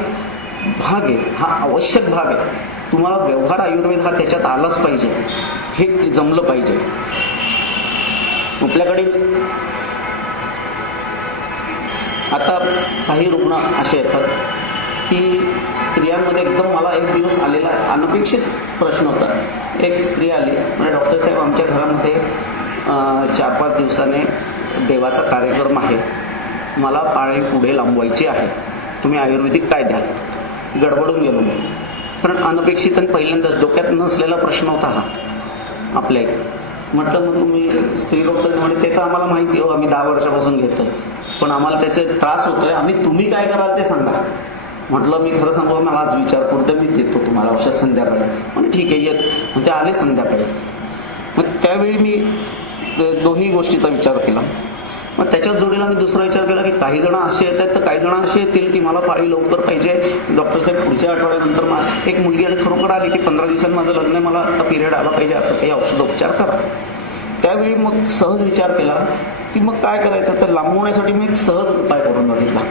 भाग आहे, हा आवश्यक भाग आहे. तुम्हाला व्यवहार आयुर्वेद हा त्याच्यात आलाच पाहिजे, हे जमलं पाहिजे. आपल्याकडे आता काही रुग्ण असे येतात की स्त्रियांमध्ये एकदम, मला एक दिवस आलेला अनपेक्षित प्रश्न होता. एक स्त्री आली, म्हणजे डॉक्टर साहेब आमच्या घरामध्ये 4-5 दिवसाने देवाचा कार्यक्रम आहे, मला पाळी पुढे लांबवायची आहे, तुम्ही आयुर्वेदिक काय द्याल. गडबडून गेलो मी, पण अनपेक्षित आणि पहिल्यांदाच डोक्यात नसलेला प्रश्न होता हा आपल्या. म्हटलं मग तुम्ही स्त्री डॉक्टर म्हणजे ते तर आम्हाला माहिती हो, आम्ही 10 वर्षापासून घेतो, पण आम्हाला त्याचे त्रास होतोय, तुम्ही काय कराल ते सांगा. म्हटलं मी खरं सांगू, मला आज विचार करतो, मी देतो तुम्हाला औषध संध्याकाळी. म्हणजे ठीक आहे येत. मग ते आले संध्याकाळी. मग त्यावेळी मी दोन्ही गोष्टीचा विचार केला. मग त्याच्याच जोडीला मी दुसरा विचार केला की काही जण असे येतात तर काही जण असे येतील की मला पाळी लवकर पाहिजे, डॉक्टर साहेब पुढच्या आठवड्यानंतर एक मुलगी आणि खरोखर आली की 15 दिवसांनी माझं लग्न आहे, मला आता पिरियड आला पाहिजे, असं काही औषधोपचार करा. त्यावेळी मग सहज विचार केला की मग काय करायचं, तर लांबवण्यासाठी मी एक सहज उपाय करून बघितला.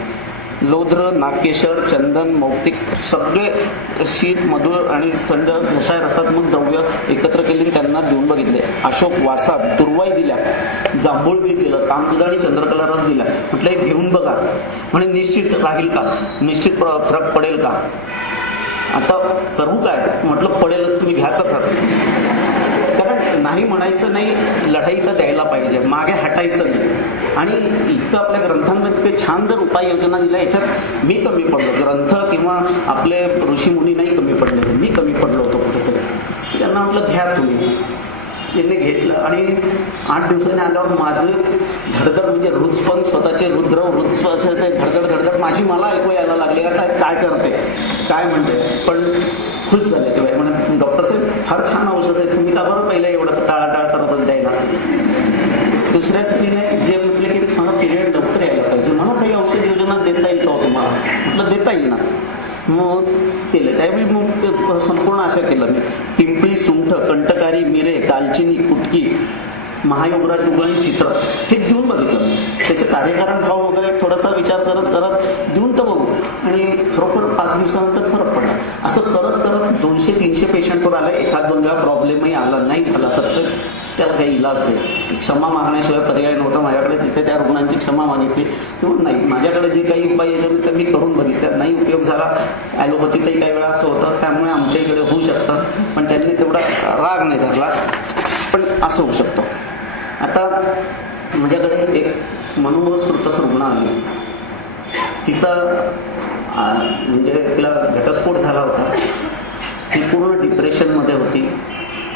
लोध्र, नागकेशर, चंदन, मौक्तिक सगळे शीत, मधुर आणि संड रसायन असतात. मग द्रव्य एकत्र केले की त्यांना देऊन बघितले. अशोक वासात दुर्वाई दिल्या, जांभूळ बी केलं, तामदुध आणि चंद्रकला रस दिला. म्हटलं हे घेऊन बघा. म्हणे निश्चित राहील का, निश्चित फरक पडेल का. आता करू काय, म्हटलं पडेलच, तुम्ही घ्या तर खरं. कारण नाही म्हणायचं नाही, लढाई तर द्यायला पाहिजे, मागे हटायचं नाही. आणि इतकं आपल्या ग्रंथांमध्ये छान जर उपाययोजना दिल्या, याच्यात मी कमी पडलो. ग्रंथ किंवा आपले ऋषीमुनी नाही कमी पडले, मी कमी पडलो होतो कुठेतरी. त्यांना म्हटलं घ्या तुम्ही. त्यांनी घेतलं आणि 8 दिवसांनी आल्यावर माझे धडधड म्हणजे रुचपण, स्वतःचे रुद्र ते धडधड माझी मला ऐकू यायला लागले. आता काय करते, काय म्हणते, पण खुश झाले ते बाई. म्हणजे डॉक्टर साहेब फार छान औषध आहे, तुम्ही का बरं पहिलं एवढं टाळाटाळ करत होते द्यायला. दुसऱ्या स्त्रीने जे म्हटले की मला पिरियड लवकर यायला पाहिजे, मला काही औषध योजना देता येईल का तुम्हाला. म्हटलं देता येईल ना. मग केलं. त्यावेळी मग संपूर्ण असं केलं मी. पिंपळी, सुंठ, कंटकारी, मिरे, दालचिनी, कुटकी, महायोगराज मुगळी चित्र हे देऊन बघितलं मी. त्याचे कार्यकारण भाव वगैरे थोडासा विचार करत करत देऊन तर बघू. आणि खरोखर 5 दिवसानंतर फरक पडला. असं करत करत 200-300 पेशंटवर आले. एखाद 2 वेळा प्रॉब्लेमही आला, नाही झाला सक्सेस, त्याला काही इलाज नाही. क्षमा मागण्याशिवाय पर्याय नव्हता माझ्याकडे. तिथे त्या रुग्णांची क्षमा मागितली किंवा नाही, माझ्याकडे जे काही उपाय योजना त्या मी करून बघितल्या, नाही उपयोग झाला. ॲलोपॅथीतही काही वेळा असं होतं, त्यामुळे आमच्या इकडे होऊ शकतं, पण त्यांनी तेवढा राग नाही धरला. पण असं होऊ शकतं. आता माझ्याकडे एक मनोस्फूर्त रुग्ण आली. तिचा म्हणजे तिला घटस्फोट झाला होता. ती पूर्ण डिप्रेशनमध्ये होती.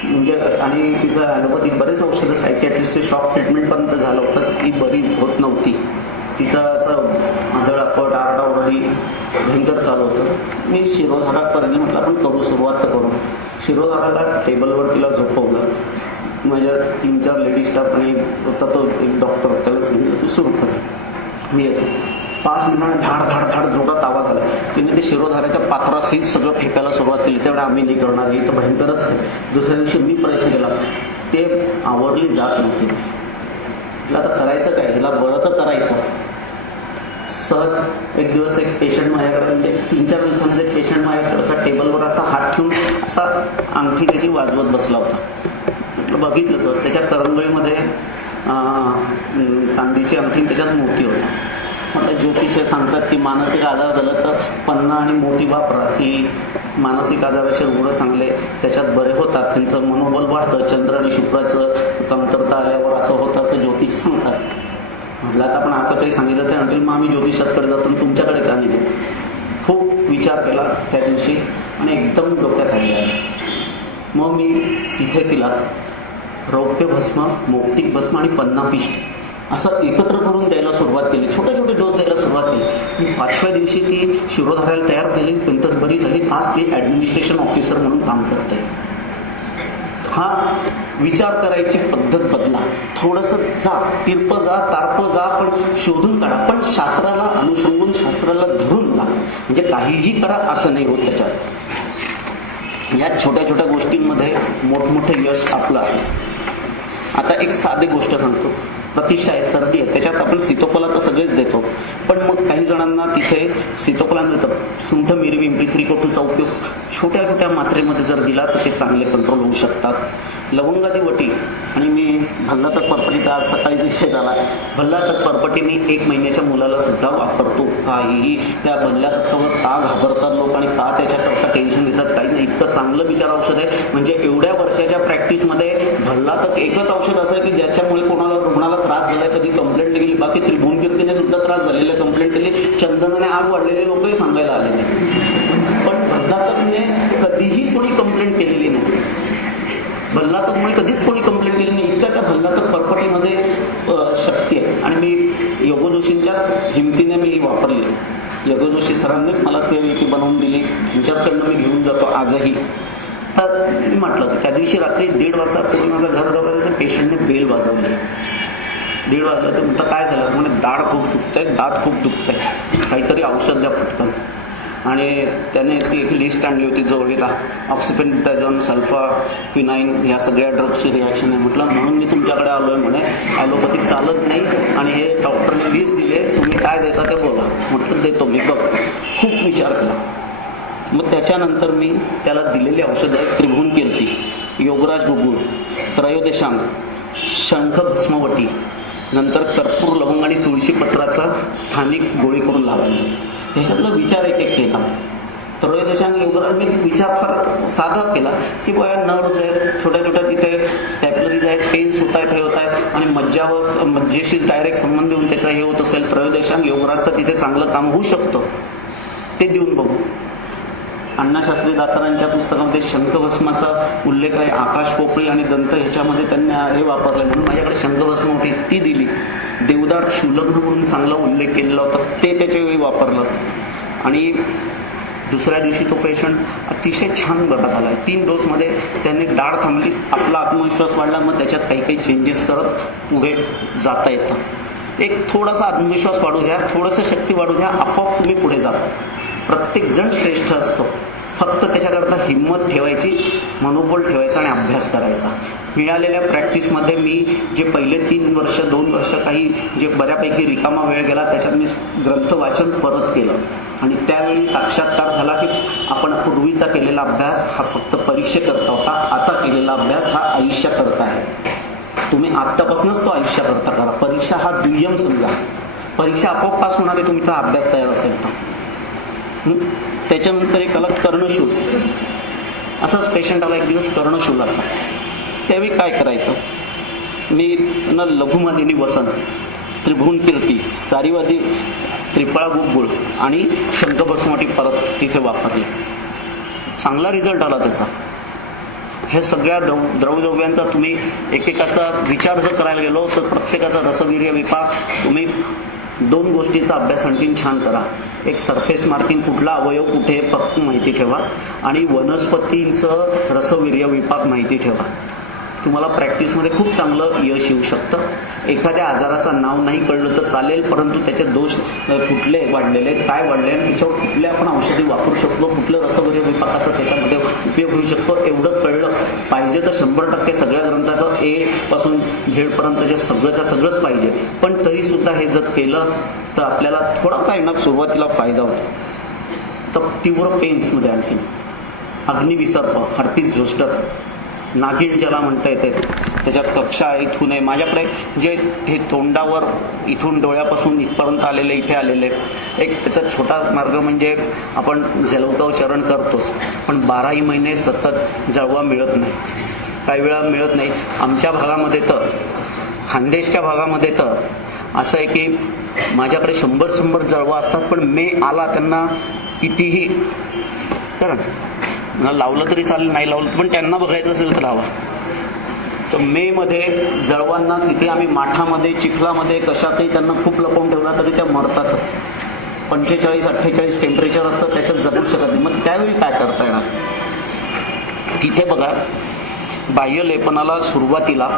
म्हणजे आणि तिचं ॲलोपॅथी बरेच औषधं, सायकॅट्रिस्टचे शॉक ट्रीटमेंट पर्यंत झालं होतं, ती बरी होत नव्हती. तिचं असं आदळापट, आरडाओरडी भयंकर चालू होतं. मी शिरोधारापर्यंत म्हटलं आपण करू, सुरुवात तर करू. शिरोधाराला टेबलवर तिला झोपवलं. माझ्या 3-4 लेडीज स्टाफ आणि होता तो एक डॉक्टर, त्याला सांगितलं तू सुरू कर, मी येतो. 5 मिनिटांनी धाड धाड धाड जोरात आवाज आला. तिने ते शिरोधाराच्या पात्रासहित सगळं फेकायला सुरुवात केली. तेवढं आम्ही नाही करणार, हे तर भयंकरच आहे. दुसऱ्या दिवशी मी प्रयत्न केला, ते आवरली जात नव्हती. तिला आता करायचं काय, हिला बरं तर करायचं. सहज एक दिवस एक पेशंट माझ्याकडे, म्हणजे 3-4 दिवसांमध्ये पेशंट माझ्याकडे होता. टेबलवर असा हात ठेवून असा अंगठी त्याची वाजवत बसला होता. बघितलं सहज त्याच्या करंगळीमध्ये चांदीची अंगठी, त्याच्यात मोती होता. म्हटलं ज्योतिष सांगतात की मानसिक आजार झाला तर पन्ना आणि मोती वापरा, की मानसिक आजाराचे रुग्ण चांगले त्याच्यात बरे होतात, त्यांचं मनोबल वाढतं. चंद्र आणि शुक्राचं कमतरता आल्यावर असं होतं असं ज्योतिष सांगतात. म्हटलं आता आपण असं काही सांगितलं तर म्हणतील मग आम्ही ज्योतिषाचकडे जातो, तुमच्याकडे का नाही. खूप विचार केला त्या दिवशी आणि एकदम डोक्यात आले. मग मी तिथे तिला रौप्य भस्म, मौक्तिक भस्म आणि पन्नापिष्ट असं एकत्र करून द्यायला सुरुवात केली. छोटे छोटे डोस द्यायला सुरुवात केली. 5व्या दिवशी ती शिरोधाराला तयार झाली, नंतर बरी झाली. आज ती ऍडमिनिस्ट्रेशन ऑफिसर म्हणून काम करते. हा विचार करायची पद्धत बदला. थोडंसं जा, तिरप जा, तारप जा, पण शोधून काढा, पण शास्त्राला अनुसंगून, शास्त्राला धरून जा. म्हणजे काहीही करा असं नाही होत. त्याच्यात या छोट्या छोट्या गोष्टींमध्ये मोठमोठे यश आपलं आहे. आता एक साधी गोष्ट सांगतो. प्रतिशाय सर्दी आहे, त्याच्यात आपण सीतोफला तर सगळेच देतो, पण मग काही जणांना तिथे सीतोफला मिळतं. सुंठ, मिरी, पिंपरी, त्रिकोटूचा उपयोग छोट्या छोट्या मात्रेमध्ये जर दिला तर ते चांगले कंट्रोल होऊ शकतात. लवंगादी वटी आणि मी भल्ला तर परपटीचा आज सकाळी विषय झाला. भल्ला तर परपटी मी 1 महिन्याच्या मुलाला सुद्धा वापरतो. काहीही त्या भल्ल्या तत्वावर का घाबरतात लोक आणि का त्याच्याकरता टेन्शन घेतात काही नाही. इतकं चांगलं विचार औषध आहे. म्हणजे एवढ्या वर्षाच्या प्रॅक्टिसमध्ये भल्ला तर एकच औषध असं आहे की ज्याच्यामुळे कोणाला रुग्णाला त्रास झालाय, कधी कंप्लेंट गेली. बाकी त्रिभुवन कीर्तीने सुद्धा त्रास झालेल्या कंप्लेंट केली, चंदनाने आग वाढलेले लोकही सांगायला आलेले, पण भल्लातकने कधीही कोणी कंप्लेंट केलेली नाही. भल्लातकमुळे कधीच कोणी कंप्लेंट केली नाही. इतका त्या भल्लातक परपटीमध्ये शक्ती आहे. आणि मी योगो जोशींच्याच हिमतीने मी वापरली. योगो जोशी सरांनीच मला ती बनवून दिली, त्यांच्याचकडनं मी घेऊन जातो आजही. तर मी म्हटलं की त्या दिवशी रात्री 1:30 वाजता कोणी माझ्या घर जवळ पेशंटने बेल वाजवली. 1:30 वाजला तर म्हटलं काय झालं, म्हणजे दाढ खूप दुखतंय, दात खूप दुखतंय, काहीतरी औषध द्या पटकन. आणि त्याने ती एक लिस्ट आणली होती जवळीला, ऑक्सिपेंटाझोन, सल्फाक्विनाइन, या सगळ्या ड्रग्सची रिॲक्शन आहे. म्हटलं म्हणून मी तुमच्याकडे आलोय, म्हणे ॲलोपॅथिक चालत नाही आणि हे डॉक्टरने लिस्ट दिले, तुम्ही काय देता ते बोला. म्हटलं देतो मी, बघ. खूप विचार केला. मग त्याच्यानंतर मी त्याला दिलेली औषधं त्रिभुवन कीर्ती, योगराज गुगुळ, त्रयोदशांग, शंख भस्मवटी, नंतर कर्पूर, लवंग आणि तुळशी पत्राचा स्थानिक गोळी करून लावायला. ह्याच्यातला विचार एक एक केला. त्रयोदशांग, योगराज मी विचार फार साधा केला की बघा नर्व्स आहेत, छोट्या छोट्या तिथे स्टॅपलरीज आहेत, पेन्स होत आहेत आणि मज्जेशी डायरेक्ट संबंध येऊन त्याचा हे होत असेल, त्रयोदशांग योगराजचं तिथे चांगलं काम होऊ शकतं, ते देऊन बघू. अण्णाशास्त्री दातारांच्या पुस्तकामध्ये शंखभस्माचा उल्लेख आहे. आकाश पोकळी आणि दंत ह्याच्यामध्ये त्यांनी हे वापरले, म्हणून माझ्याकडे शंखभस्म होती, ती दिली. देवदार शूलग्न म्हणून चांगला उल्लेख केलेला होता, ते त्याच्या वेळी वापरलं. आणि दुसऱ्या दिवशी तो पेशंट अतिशय छान बरा झाला आहे. 3 डोसमध्ये त्यांनी दाढ थांबली, आपला आत्मविश्वास वाढला. मग त्याच्यात काही काही चेंजेस करत पुढे जाता येतं. एक थोडासा आत्मविश्वास वाढू द्या, थोडंसं शक्ती वाढू द्या, आपोआप तुम्ही पुढे जाता. प्रत्येक जण श्रेष्ठ असतो, फक्त त्याच्याकरता हिंमत ठेवायची, मनोबल ठेवायचा आणि अभ्यास करायचा. मिळालेल्या प्रॅक्टिसमध्ये मी जे पहिले 3 वर्ष 2 वर्ष काही जे बऱ्यापैकी रिकामा वेळ गेला, त्याच्यात मी ग्रंथ वाचन परत केलं आणि त्यावेळी साक्षात्कार झाला की आपण पूर्वीचा केलेला अभ्यास हा फक्त परीक्षेकरता होता, आता केलेला अभ्यास हा आयुष्याकरता आहे. तुम्ही आत्तापासूनच तो आयुष्याकरता करा. परीक्षा हा दुय्यम समजा, परीक्षा आपोआप पास होणार आहे तुमचा अभ्यास तयार असेल तर. त्याच्यानंतर एक आला कर्णशूल. असाच पेशंट आला एक दिवस कर्णशूलाचा. त्यावेळी काय करायचं, मी त्यांना लघुमालिनी वसन, त्रिभुवन कीर्ती, सारीवादी, त्रिफळा गुगुळ आणि शंखभस्मवटी परत तिथे वापरले. चांगला रिझल्ट आला त्याचा. हे सगळ्या द्रवद्रव्यांचा तुम्ही एकेकाचा विचार जर करायला गेलो तर प्रत्येकाचा रसवीर्य विपाक, तुम्ही 2 गोष्टीचा अभ्यास आणखीन छान करा. एक सरफेस मार्किंग, कुठला अवयव कुठे पक्क माहिती ठेवा आणि वनस्पतींचं रसवीर्य विपाक माहिती ठेवा. तुम्हाला प्रॅक्टिसमध्ये खूप चांगलं यश येऊ शकतं. एखाद्या आजाराचं नाव नाही कळलं तर चालेल, परंतु त्याचे दोष कुठले वाढलेले आहेत, काय वाढले आणि त्याच्यावर कुठले आपण औषधी वापरू शकतो, कुठलं रसवीर्य विपाकाचा त्याच्यामध्ये उपयोग होऊ शकतो, एवढं कळलं पाहिजे. तर 100% सगळ्या ग्रंथाचं ए पासून झेड पर्यंत जे सगळंच पाहिजे. पण तरी सुद्धा हे जर केलं तर आपल्याला थोडा काय ना सुरुवातीला फायदा होतो. तर तीव्र पेन्समध्ये आणखी अग्निविसर्प, हर्पीस झोस्टर, नागिण ज्याला म्हणता येते, त्याच्यात कक्षा इथून आहे. माझ्याकडे जे हे तोंडावर इथून डोळ्यापासून इथपर्यंत आलेले, इथे आलेले, एक त्याचा छोटा मार्ग म्हणजे आपण जलवकाव चरण करतोच, पण 12ही महिने सतत जळवा मिळत नाही, काही वेळा मिळत नाही. आमच्या भागामध्ये तर, खानदेशच्या भागामध्ये तर असं आहे की माझ्याकडे 100 जळवा असतात, पण मे आला त्यांना कितीही कारण लावलं तरी चालेल, नाही लावलं पण त्यांना बघायचं असेल तर लावा. तर मे मध्ये जळवांना किती आम्ही माठामध्ये, चिखलामध्ये, कशातही त्यांना खूप लपवून ठेवला तरी त्या मरतातच. 45-48 टेम्परेचर असतं, त्याच्यात जगू शकत नाही. मग त्यावेळी काय करता येणार? तिथे बघा, बाह्यलेपनाला सुरुवातीला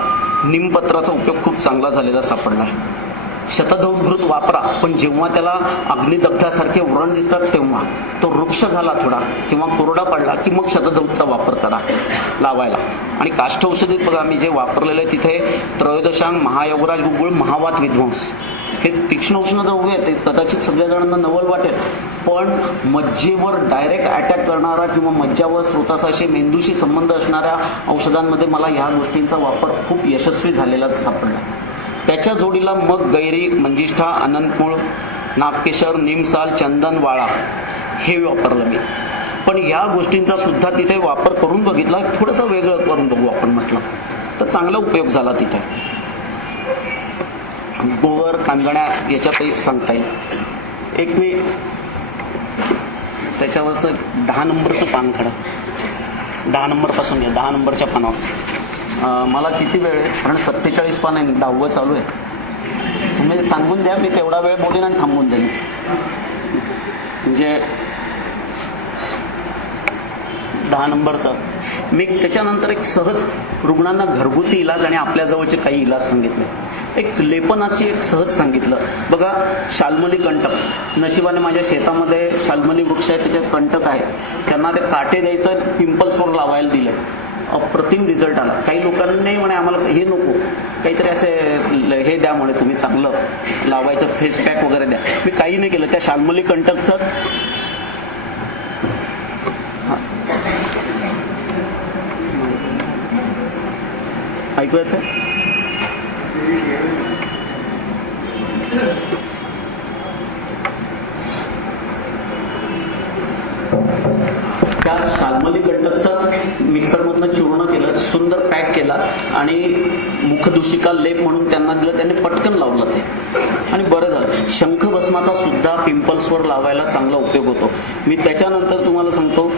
निमपत्राचा उपयोग खूप चांगला झालेला सापडला आहे. शतधौघृत वापरा, पण जेव्हा त्याला अग्निदग्धासारखे व्रण दिसतात तेव्हा, तो वृक्ष झाला थोडा किंवा कोरडा पडला की मग शतधौचा वापर करा लावायला. आणि काष्ठ औषधीत बघा मी जे वापरलेलं आहे तिथे त्रयोदशांग, महायोगराज गुगुळ, महावात विध्वंस, हे तीक्ष्ण उष्ण द्रव्य आहे. ते कदाचित सगळ्या जणांना नवल वाटेल, पण मज्जेवर डायरेक्ट अटॅक करणारा किंवा मज्जावर स्रोतासाशी, मेंदूशी संबंध असणाऱ्या औषधांमध्ये मला ह्या गोष्टींचा वापर खूप यशस्वी झालेला सापडला. त्याच्या जोडीला मग गैरी, मंजिष्ठा, अनंतमूळ, नागकेशर, निमसाल, चंदन, वाळा हे वापरलं मी. पण या गोष्टींचा सुद्धा तिथे वापर करून बघितला, थोडंसं वेगळं करून बघू आपण म्हटलं तर चांगला उपयोग झाला तिथे. गोवर, कांजण्या याच्यातही सांगता येईल. एक मी त्याच्यावरचं 10 नंबरचं पान काढा, 10 नंबरपासून या 10 नंबरच्या पानावर. मला किती वेळ आहे? कारण 47 पान आहे, 10वं चालू आहे. तुम्ही सांगून द्या, मी तेवढा वेळ बोलेन आणि थांबून जाईन. म्हणजे 10 नंबरचं मी त्याच्यानंतर एक सहज रुग्णांना घरगुती इलाज आणि आपल्या जवळचे काही इलाज सांगितले. एक लेपनाची एक सहज सांगितलं. बघा, शाल्मली कंटक, नशिबाने माझ्या शेतामध्ये शाल्मली वृक्ष आहे, त्याच्यात कंटक आहे. त्यांना ते काटे द्यायचं, पिंपल्सवर लावायला दिलं, अप्रतिम रिझल्ट आला. काही लोकांनी म्हणे आम्हाला हे नको, काहीतरी असे हे द्या म्हणे, तुम्ही चांगलं लावायचं फेस पॅक वगैरे द्या. मी काही नाही केलं, त्या शाल्मली कंटकचंच ऐकू येतं. त्या शाल्मली कंटकचाच मिक्सरमधनं चूर्ण केलं, सुंदर पॅक केला आणि मुखदूषिका लेप म्हणून त्यांना दिलं. त्यांनी पटकन लावलं ते आणि बरं झालं. शंखभस्माचा सुद्धा पिंपल्सवर लावायला चांगला उपयोग होतो. मी त्याच्यानंतर तुम्हाला सांगतो,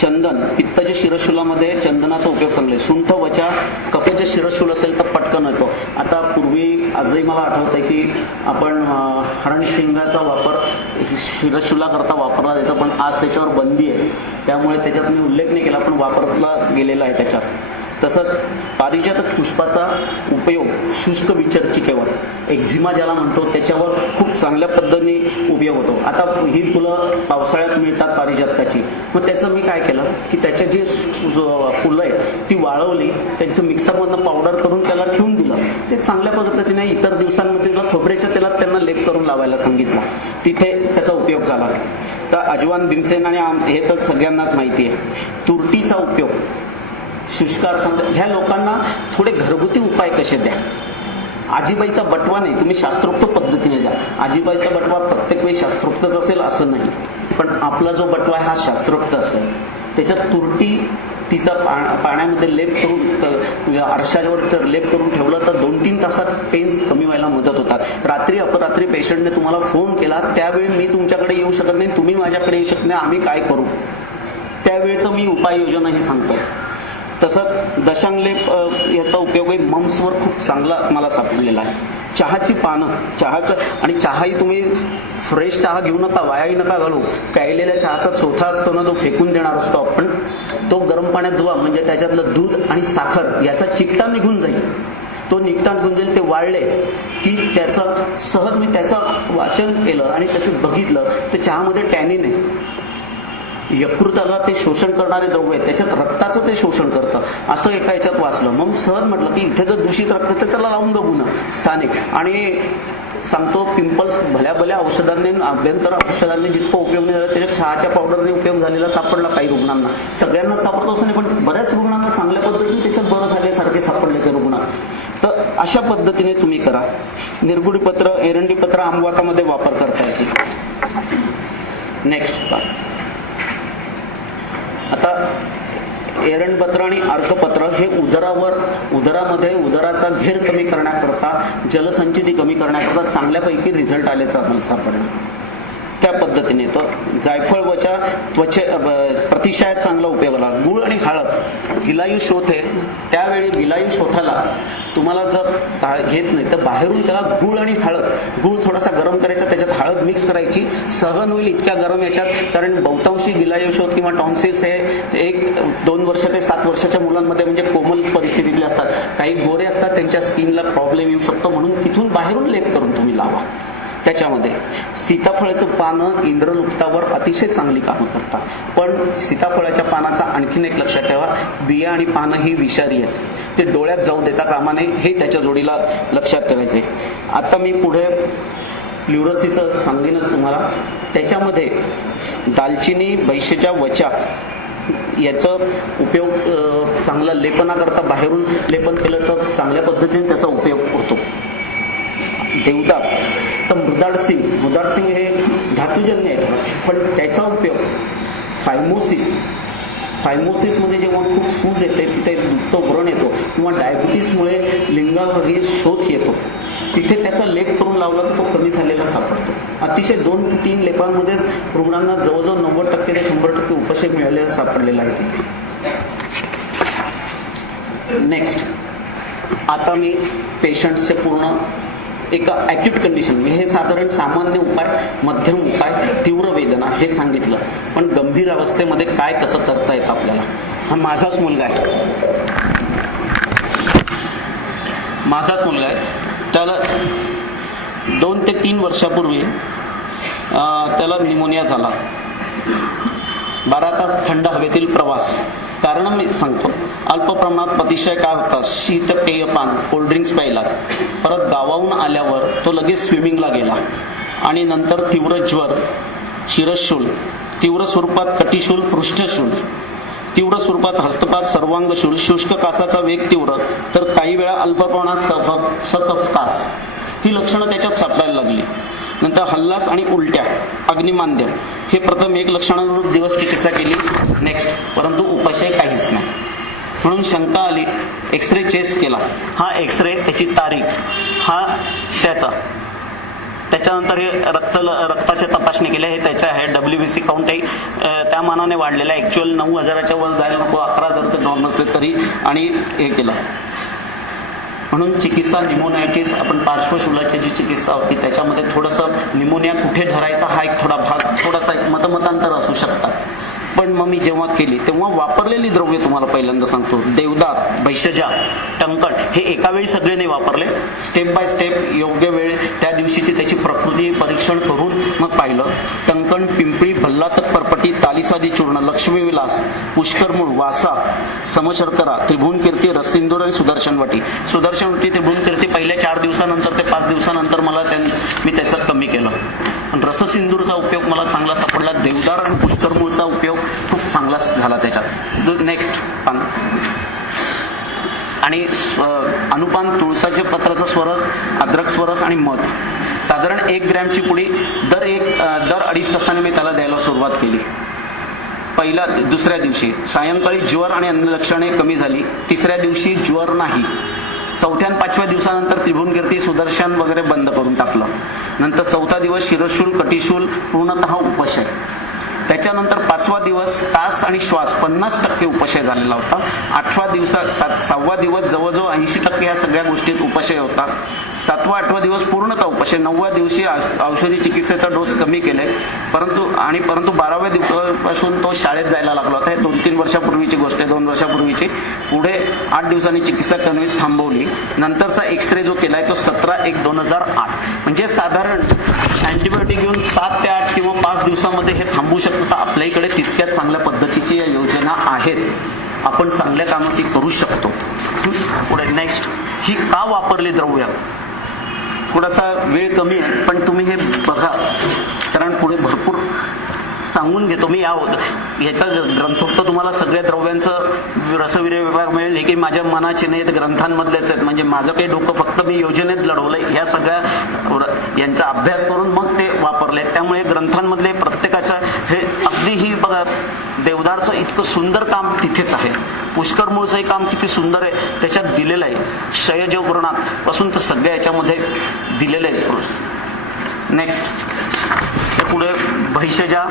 चंदन, पित्ताच्या शिरशूलामध्ये चंदनाचा उपयोग चांगला आहे. सुंठ, वचा, कफाचे शिरशूल असेल तर पटकन येतो. आता पूर्वी आजही मला आठवत आहे की आपण हरणशिंगाचा वापर शिरशूला करता वापरला जायचा, पण आज त्याच्यावर बंदी आहे, त्यामुळे त्याच्यात मी उल्लेख नाही केला, पण वापरला गेलेला आहे त्याच्यात. तसंच पारिजातक पुष्पाचा उपयोग शुष्क विचर्चिकेवर, एक्झिमा ज्याला म्हणतो, त्याच्यावर खूप चांगल्या पद्धतीने उपयोग होतो. आता ही फुलं पावसाळ्यात मिळतात पारिजातकाची, मग त्याचं मी काय केलं की त्याचे जे फुलं आहेत ती वाळवली, त्यांचं मिक्सरमधनं पावडर करून त्याला ठेवून दिलं. ते चांगल्या पद्धतीने इतर दिवसांमध्ये खोबऱ्याच्या तेलात त्यांना लेप करून लावायला सांगितलं, तिथे त्याचा उपयोग झाला. तर अजवान, भीमसेन आणि हे तर सगळ्यांनाच माहिती आहे. तुरटीचा उपयोग शुष्कार, ह्या लोकांना थोडे घरगुती उपाय कसे द्या. आजीबाईचा बटवा नाही, तुम्ही शास्त्रोक्त पद्धतीने द्या. आजीबाईचा बटवा प्रत्येक वेळी शास्त्रोक्तच असेल असं नाही, पण आपला जो बटवा आहे हा शास्त्रोक्त असेल. त्याच्यात तुरटी, तिचा पाण्यामध्ये लेप करून, आरशावर जर लेप करून ठेवलं तर 2-3 तासात पेन्स कमी व्हायला मदत होतात. रात्री अपरात्री पेशंटने तुम्हाला फोन केला, त्यावेळी मी तुमच्याकडे येऊ शकत नाही, तुम्ही माझ्याकडे येऊ शकत नाही, आम्ही काय करू, त्यावेळेचं मी उपाययोजनाही सांगतो. तसंच दशांगलेप याचा उपयोगही मम्सवर खूप चांगला मला सापडलेला आहे. चहाची पानं, आणि चहाही तुम्ही फ्रेश चहा घेऊ नका, वायाही नका घालू. प्यायलेल्या चहाचा चोथा असतो ना, तो फेकून देणार असतो आपण, तो गरम पाण्यात धुवा, म्हणजे त्याच्यातलं दूध आणि साखर याचा चिकटा निघून जाईल. तो निघताना निघून जाईल. ते वाळले की त्याचं सहज मी त्याचं वाचन केलं आणि त्याचं बघितलं तर चहामध्ये टॅनिन आहे, यकृताला ते शोषण करणारे द्रव्य आहे, त्याच्यात रक्ताचं ते शोषण करतं, असं एका याच्यात वाचलं. मग सहज म्हटलं की इथे जर दूषित रक्त तर त्याला लावून बघू ना स्थानिक. आणि सांगतो, पिंपल्स भल्या औषधांनी, अभ्यंतर औषधांनी जितकं उपयोग नाही झाला, त्याच्या चहाच्या पावडरने उपयोग झालेला सापडला काही रुग्णांना. सगळ्यांना सापडतो असं नाही, पण बऱ्याच रुग्णांना चांगल्या पद्धतीने त्याच्यात बरं झाल्यासारखे सापडले त्या रुग्णात. तर अशा पद्धतीने तुम्ही करा. निरगुडीपत्र, एरंडीपत्र आमवातामध्ये वापर करता येते. नेक्स्ट, आता एरंडपत्र आणि अर्कपत्र हे उदरामध्ये उदराचा घेर कमी करण्याकरता, जलसंचिती कमी करण्याकरता चांगल्यापैकी रिझल्ट आल्याचं आम्हाला सापडलं. त्या पद्धतीने तो जायफळ वचा प्रतिशयात चांगला उपयोग आला. गुळ आणि हळद, गिलायू शोथ आहे, त्यावेळी गिलायू शोथाला तुम्हाला जर घेत नाही तर बाहेरून त्याला गुळ आणि हळद, गुळ थोडासा गरम करायचा, त्याच्यात हळद मिक्स करायची, सहन होईल इतक्या गरम याच्यात. कारण बहुतांशी गिलायू शोथ किंवा टॉन्सिल्स हे 1-2 वर्ष ते 7 वर्षाच्या मुलांमध्ये म्हणजे कोमल परिस्थितीतले असतात. काही गोरे असतात, त्यांच्या स्किनला प्रॉब्लेम येऊ शकतो, म्हणून तिथून बाहेरून लेप करून तुम्ही लावा. त्याच्यामध्ये सीताफळाचं पानं इंद्रलुप्तावर अतिशय चांगली कामं करतात. पण सीताफळाच्या पानाचा आणखीन एक लक्षात ठेवा, बिया आणि पानं ही विषारी आहेत, ते डोळ्यात जाऊ देता कामा नये, हे त्याच्या जोडीला लक्षात ठेवायचे. आता मी पुढे प्ल्युरसीचं सांगेनच तुम्हाला. त्याच्यामध्ये दालचिनी, बैशेच्या वचा याचा उपयोग चांगला लेपनाकरता बाहेरून लेपन केलं तर चांगल्या पद्धतीने त्याचा उपयोग होतो. देवदार, तर मुदाडसिंग हे धातुजन्य आहे, पण त्याचा उपयोग फायमोसिस मध्ये जेव्हा खूप सूज येते, तिथे तो व्रण येतो, किंवा डायबिटीसमुळे लिंगावरही शोथ येतो, तिथे त्याचा लेप करून लावला तर तो कमी झालेला सापडतो. अतिशय 2 ते 3 लेपांमध्येच रुग्णांना जवळजवळ 90% ते 100% उपशम मिळालेला सापडलेला आहे तिथे. नेक्स्ट, आता मी पेशंटचे पूर्ण एका ऍक्यूट कंडिशन, हे साधारण सामान्य उपाय, मध्यम उपाय, तीव्र वेदना हे सांगितलं, पण गंभीर अवस्थेमध्ये काय कसं करता येतं आपल्याला. हा माझाच मुलगा आहे, माझाच मुलगा आहे. त्याला 2 ते 3 वर्षापूर्वी त्याला निमोनिया झाला. 12 तास थंड हवेतील प्रवास. कारण मी सांगतो, अल्प प्रमाणात अतिशय काय होता, शीत पेयपान, कोल्ड्रिंक्स प्यायलाच. परत गावाहून आल्यावर तो लगेच स्विमिंगला गेला आणि नंतर तीव्र ज्वर, शिरशूल, तीव्र स्वरूपात कटिशूल, पृष्ठशूल, तीव्र स्वरूपात हस्तपात, सर्वांगशूल, शुष्क कासाचा वेग तीव्र, तर काही वेळा अल्प प्रमाणात सकफ कास ही लक्षणं त्याच्यात सापडायला लागली. नंतर हल्लास आणि उलट्या, अग्निमांद्य हे प्रथम 1 लक्षणांवर दिवस चिकित्सा केली. नेक्स्ट, परंतु उपाय काहीच नाही. म्हणून शंका आली, एक्सरे चेस्ट केला. हा एक्सरे, त्याची तारीख, हा त्याच्यानंतर हे रक्ताच्या तपासणी केल्या. हे त्याच्या आहे WBC काउंटही त्या मानाने वाढलेला आहे. ऍक्च्युअल 9,000च्या वर जायला नको, 11 जर तर नॉर्मल असले तरी, आणि हे केलं. म्हणून चिकित्सा निमोनियाचीच आपण पार्श्वशूलाची जी चिकित्सा होती त्याच्यामध्ये थोडंसं निमोनिया कुठे धरायचा हा एक थोडा भाग, थोडासा एक मतमतांतर असू शकतात. पण मग मी जेव्हा केली तेव्हा वापरलेली द्रव्य तुम्हाला पहिल्यांदा सांगतो. देवदार, भैषजा, टंकण हे एका वेळी सगळे नाही वापरले. स्टेप बाय स्टेप योग्य वेळ त्या दिवशीची त्याची प्रकृती परीक्षण करून मग पाहिलं. टंकण, पिंपळी, भल्लातक पर्पटी, तालिसादी चूर्ण, लक्ष्मीविलास, पुष्करमूळ, वासा, समशर्करा, त्रिभुवनकीर्ती, रससिंदूर आणि सुदर्शनवटी. सुदर्शनवटी, त्रिभुवनकीर्ती पहिल्या 4 दिवसानंतर ते 5 दिवसानंतर मी त्याचं कमी केलं. पण रससिंदूरचा उपयोग मला चांगला सापडला. देवदार आणि पुष्करमूळचा उपयोग खूप चांगला झाला त्याच्यात. नेक्स्ट पान. आणि अनुपान, तुळसाचे पत्राचा स्वरस, अद्रक स्वरस आणि मध. साधारण 1 ग्रॅमची पुडी दर 2.5 तासाने मी त्याला द्यायला सुरुवात केली. दुसऱ्या दिवशी सायंकाळी ज्वर आणि अन्नलक्षणे कमी झाली. 3ऱ्या दिवशी ज्वर नाही. 4थ्या आणि 5व्या दिवसानंतर त्रिभुवनकीर्ती, सुदर्शन वगैरे बंद करून टाकलं. नंतर 4था दिवस शिरशूल, कटिशूल पूर्णतः उपशय. त्याच्यानंतर 5वा दिवस तास आणि श्वास 50% उपशय झालेला होता. 6वा दिवस जवळजवळ 80% ह्या सगळ्या गोष्टीत उपशय होता. 7वा 8वा दिवस पूर्णतः उपशय. 9व्या दिवशी औषधी चिकित्सेचा डोस कमी केले. परंतु 12व्या दिवसापासून तो शाळेत जायला लागला होता. हे 2-3 वर्षापूर्वीची गोष्ट आहे, 2 वर्षापूर्वीची. पुढे 8 दिवसांनी चिकित्सा कमी थांबवली. नंतरचा एक्सरे जो केलाय तो 17/1/2008. म्हणजे साधारण अँटीबायोटिक घेऊन 7 ते 8 किंवा 5 दिवसामध्ये हे थांबू शकतो. तर आपल्या इकडे तितक्याच चांगल्या पद्धतीची या योजना आहेत. आपण चांगल्या कामं ती करू शकतो. पुढे नेक्स्ट, ही का वापरली द्रव्य. थोडासा वेळ कमी आहे पण तुम्ही हे बघा, कारण पुढे भरपूर सांगून घेतो मी. याचा ग्रंथोक्त तुम्हाला सगळ्या द्रव्यांचं रसविरय विभाग मिळेल. हे की माझ्या मनाचे नाहीत, ग्रंथांमधलेच आहेत. म्हणजे माझं काही डोकं फक्त मी योजनेत लढवलंय. ह्या सगळ्या यांचा अभ्यास करून मग ते वापरले. त्यामुळे ग्रंथांमधले प्रत्येकाचं हे अगदी ही बघा, देवदारचं इतकं सुंदर काम तिथेच आहे. पुष्करमूळचंही काम किती सुंदर आहे त्याच्यात दिलेलं आहे. क्षयजपुराणात पासून तर सगळ्या याच्यामध्ये दिलेलं आहे. नेक्स्ट, पुढे भैषजा,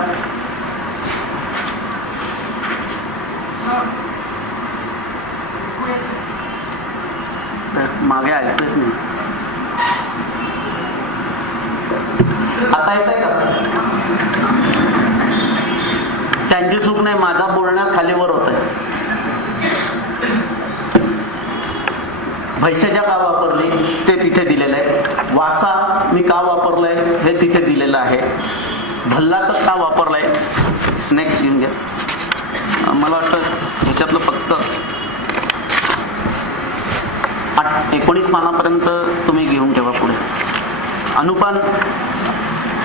मागे ऐकतोच नाही. आता येत आहे का. त्यांची चूक नाही, माझा बोलणं खालीवर होत आहे. भैषजा का वापरली ते तिथे दिलेलं आहे. वासा मी का वापरलंय हे तिथे दिलेलं आहे. भल्लातक का वापरलाय. नेक्स्ट घेऊन घ्या. मला वाटतं ह्याच्यातलं फक्त 19 पानापर्यंत तुम्ही घेऊन ठेवा. पुढे अनुपान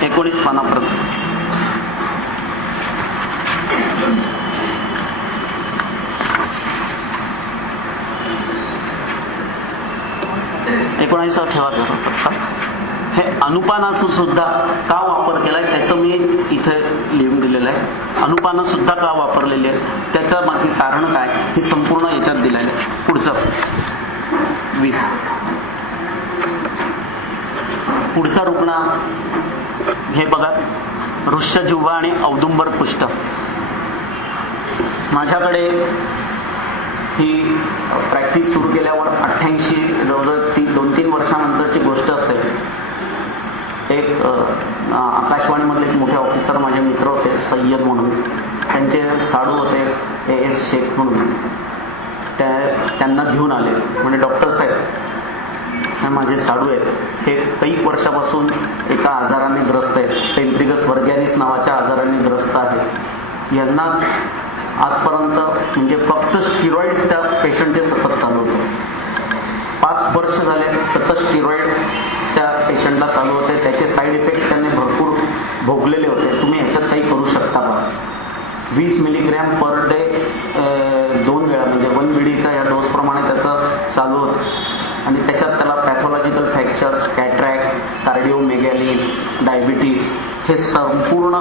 19 पानापर्यंत. ठेवा फक्त. हे अनुपानासू सुद्धा का वापर केलाय त्याचं मी इथे लिहून दिलेलं आहे. अनुपान सुद्धा का वापरलेली आहे त्याच्या मागे कारण काय हे संपूर्ण याच्यात दिलेलं आहे. पुढचं 20. पुढचा रुग्ण हे बघा, ऋष्यजिह्वा आणि औदुंबर पुष्ट. माझ्याकडे ही प्रॅक्टिस सुरू केल्यावर 88 जवळजवळ 2-3 वर्षानंतरची गोष्ट असेल. एक आकाशवाणीमधले एक मोठे ऑफिसर माझे मित्र होते, सय्यद म्हणून. त्यांचे साडू होते AS शेख म्हणून. त्यांना घेऊन आले. म्हणजे डॉक्टर साहेब माझे साडू आहेत हे कैक वर्षापासून एका आजाराने ग्रस्त आहेत, पेम्प्लिगस वर्गॅरिस नावाच्या आजाराने ग्रस्त आहेत. यांना आजपर्यंत म्हणजे फक्त स्टिरॉइड्स त्या पेशंटचे सतत चालू होते. 5 वर्ष झाले सतत स्टिरॉइड त्या पेशंटला चालू होते. त्याचे साईड इफेक्ट त्यांनी भरपूर भोगलेले होते. तुम्ही ह्याच्यात काही करू शकता का? 20 मिलीग्रॅम पर डे 2 वेळा म्हणजे 1 मिलीचा या डोसप्रमाणे त्याचं चालू होतं आणि त्याच्यात त्याला पॅथॉलॉजिकल फ्रॅक्चर्स, कॅट्रॅक्ट, कार्डिओमेगॅली, डायबिटीस हे संपूर्ण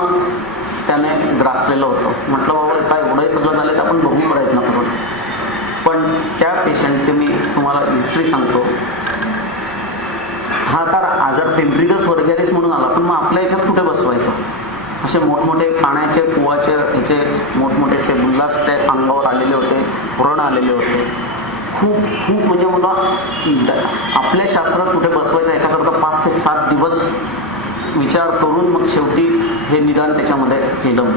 त्याने ग्रासलेलं होतं. म्हटलं बाबा काय एवढंही सगळं झालं तर आपण बघू प्रयत्न करू. पण त्या पेशंटची मी तुम्हाला हिस्ट्री सांगतो. हा तर आजार पेम्प्लिगस वर्गॅरिस म्हणून आला, पण मग आपल्या याच्यात कुठे बसवायचं? असे मोठमोठे पाण्याचे कुवाचे ह्याचे मोठमोठे असे उल्हास त्या अंगावर आलेले होते, व्रण आलेले होते. खूप म्हणजे मला आपल्या शास्त्रात कुठे बसवायचं याच्याकरता 5 ते 7 दिवस विचार करून मग शेवटी हे निदान त्याच्यामध्ये केलं.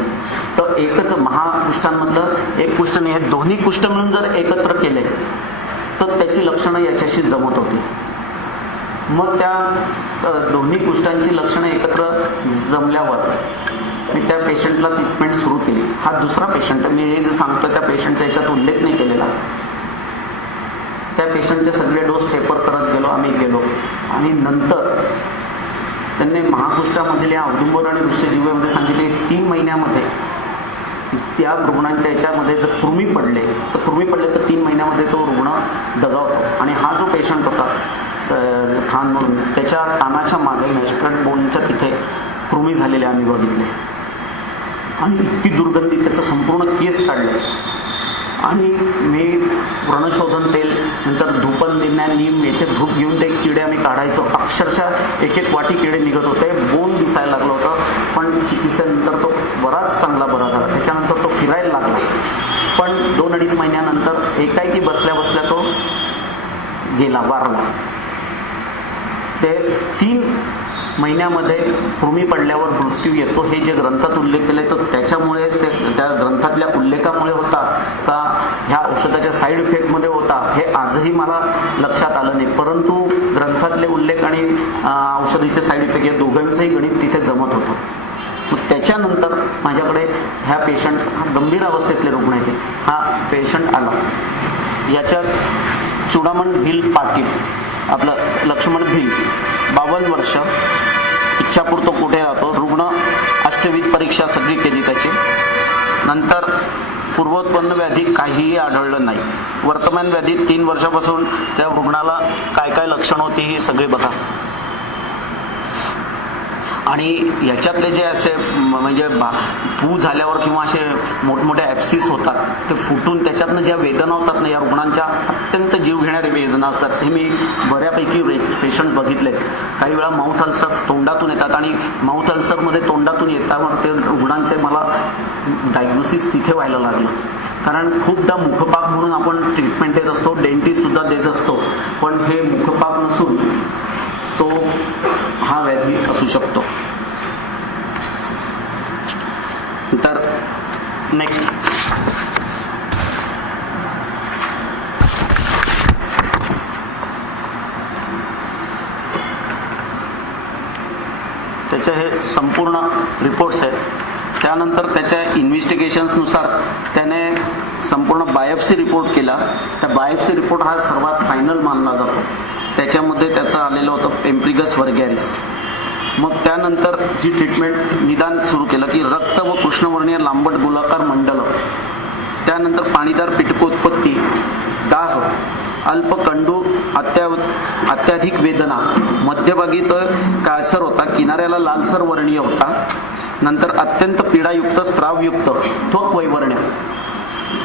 तर एकच महाकुष्ठांमधलं एक कुष्ठ नाही, हे दोन्ही कुष्ठ मिळून जर एकत्र केले तर त्याची लक्षणं याच्याशी जमत होती. मग त्या दोन्ही कुष्ठांची लक्षणं एकत्र जमल्यावर मी त्या पेशंटला ट्रीटमेंट सुरू केली. हा दुसरा पेशंट, मी हे जे सांगतो त्या पेशंटच्या याच्यात उल्लेख नाही केलेला. त्या पेशंटचे सगळे डोस टेपर करत गेलो आम्ही गेलो आणि नंतर त्यांनी महाकुष्ठामधील या औदुंबर आणि वृक्षजीवेमध्ये सांगितले 3 महिन्यामध्ये त्या रुग्णांच्या याच्यामध्ये जर कृमी पडले तर 3 महिन्यामध्ये तो रुग्ण दगावतो. आणि हा जो पेशंट होता खान म्हणून, त्याच्या कानाच्या मागे मॅस्ट्रेट बोनच्या तिथे कृमी झालेले आम्ही बघितले आणि इतकी दुर्गंधी, त्याचं संपूर्ण केस काढले. आणि मी व्रणशोधन तेल नंतर धूपन नीम याचे धूप घेऊन ते किडे आम्ही काढायचो. अक्षरशः एक वाटी किडे निघत होते, बोन दिसायला लागलं होतं. पण चिकित्सेनंतर तो बराच चांगला बरा झाला. त्याच्यानंतर तो फिरायला लागला. पण 2-2.5 महिन्यानंतर एकाएकी बसल्या तो गेला, वारला. ते 3 महिन्यामध्ये कृमी पडल्यावर मृत्यू येतो हे जे ग्रंथात उल्लेख केले तर त्याच्यामुळे त्या ग्रंथातल्या उल्लेखामुळे होता का ह्या औषधाच्या साईड इफेक्टमध्ये होता हे आजही मला लक्षात आलं नाही. परंतु ग्रंथातले उल्लेख आणि औषधीचे साईड इफेक्ट या दोघांचंही गणित तिथे जमत होतं. मग त्याच्यानंतर माझ्याकडे ह्या पेशंट, हा गंभीर अवस्थेतले रुग्ण आहेत, हा पेशंट आला. याच्यात चुडामण भिल पाटील, आपलं लक्ष्मण भिल, 52 वर्ष, इच्छापूर तो कुठे राहतो. रुग्ण अष्टविध परीक्षा सगळी केली त्याची. नंतर पूर्वोत्पन्न व्याधी काहीही आढळलं नाही. वर्तमान व्याधी 3 वर्षापासून त्या रुग्णाला काय लक्षण होती ही सगळी बघा. आणि याच्यातले जे असे म्हणजे पू झाल्यावर किंवा असे मोठमोठे ॲप्सिस होतात ते फुटून त्याच्यातनं ज्या वेदना होतात ना, या रुग्णांच्या अत्यंत जीव घेणाऱ्या वेदना असतात. हे मी बऱ्यापैकी पेशंट बघितलेत. काही वेळा माउथ अल्सर्स तोंडातून येतात आणि माउथ अल्सरमध्ये तोंडातून येतावर ते रुग्णांचे मला डायग्नोसिस तिथे व्हायला लागलं. कारण खूपदा मुखपाक म्हणून आपण ट्रीटमेंट देत असतो, डेंटिस्ट सुद्धा देत असतो, पण हे मुखपाक नसून तो हा व्याधी असू शकतो. तर नेक्स्ट, त्याचे हे संपूर्ण रिपोर्ट्स आहेत. त्यानंतर त्याच्या इन्व्हेस्टिगेशन्सनुसार त्याने संपूर्ण बायोप्सी रिपोर्ट केला. त्या बायोप्सी रिपोर्ट हा सर्वात फायनल मानला जातो. त्याच्यामध्ये त्याचं आलेलं होतं पेम्प्लिगस वर्गॅरिस. मग त्यानंतर जी ट्रीटमेंट निदान सुरू केलं की रक्त व कृष्णवर्णीय लांबट गोलाकार मंडल, त्यानंतर पाणीदार पिटकोत्पत्ती, दाह, अल्पकंडू, अत्याधिक वेदना, मध्यभागी तर काळसर होता, किनाऱ्याला लालसर वर्णीय होता, नंतर अत्यंत पीडायुक्त स्त्रावयुक्त त्वक वैवर्ण्य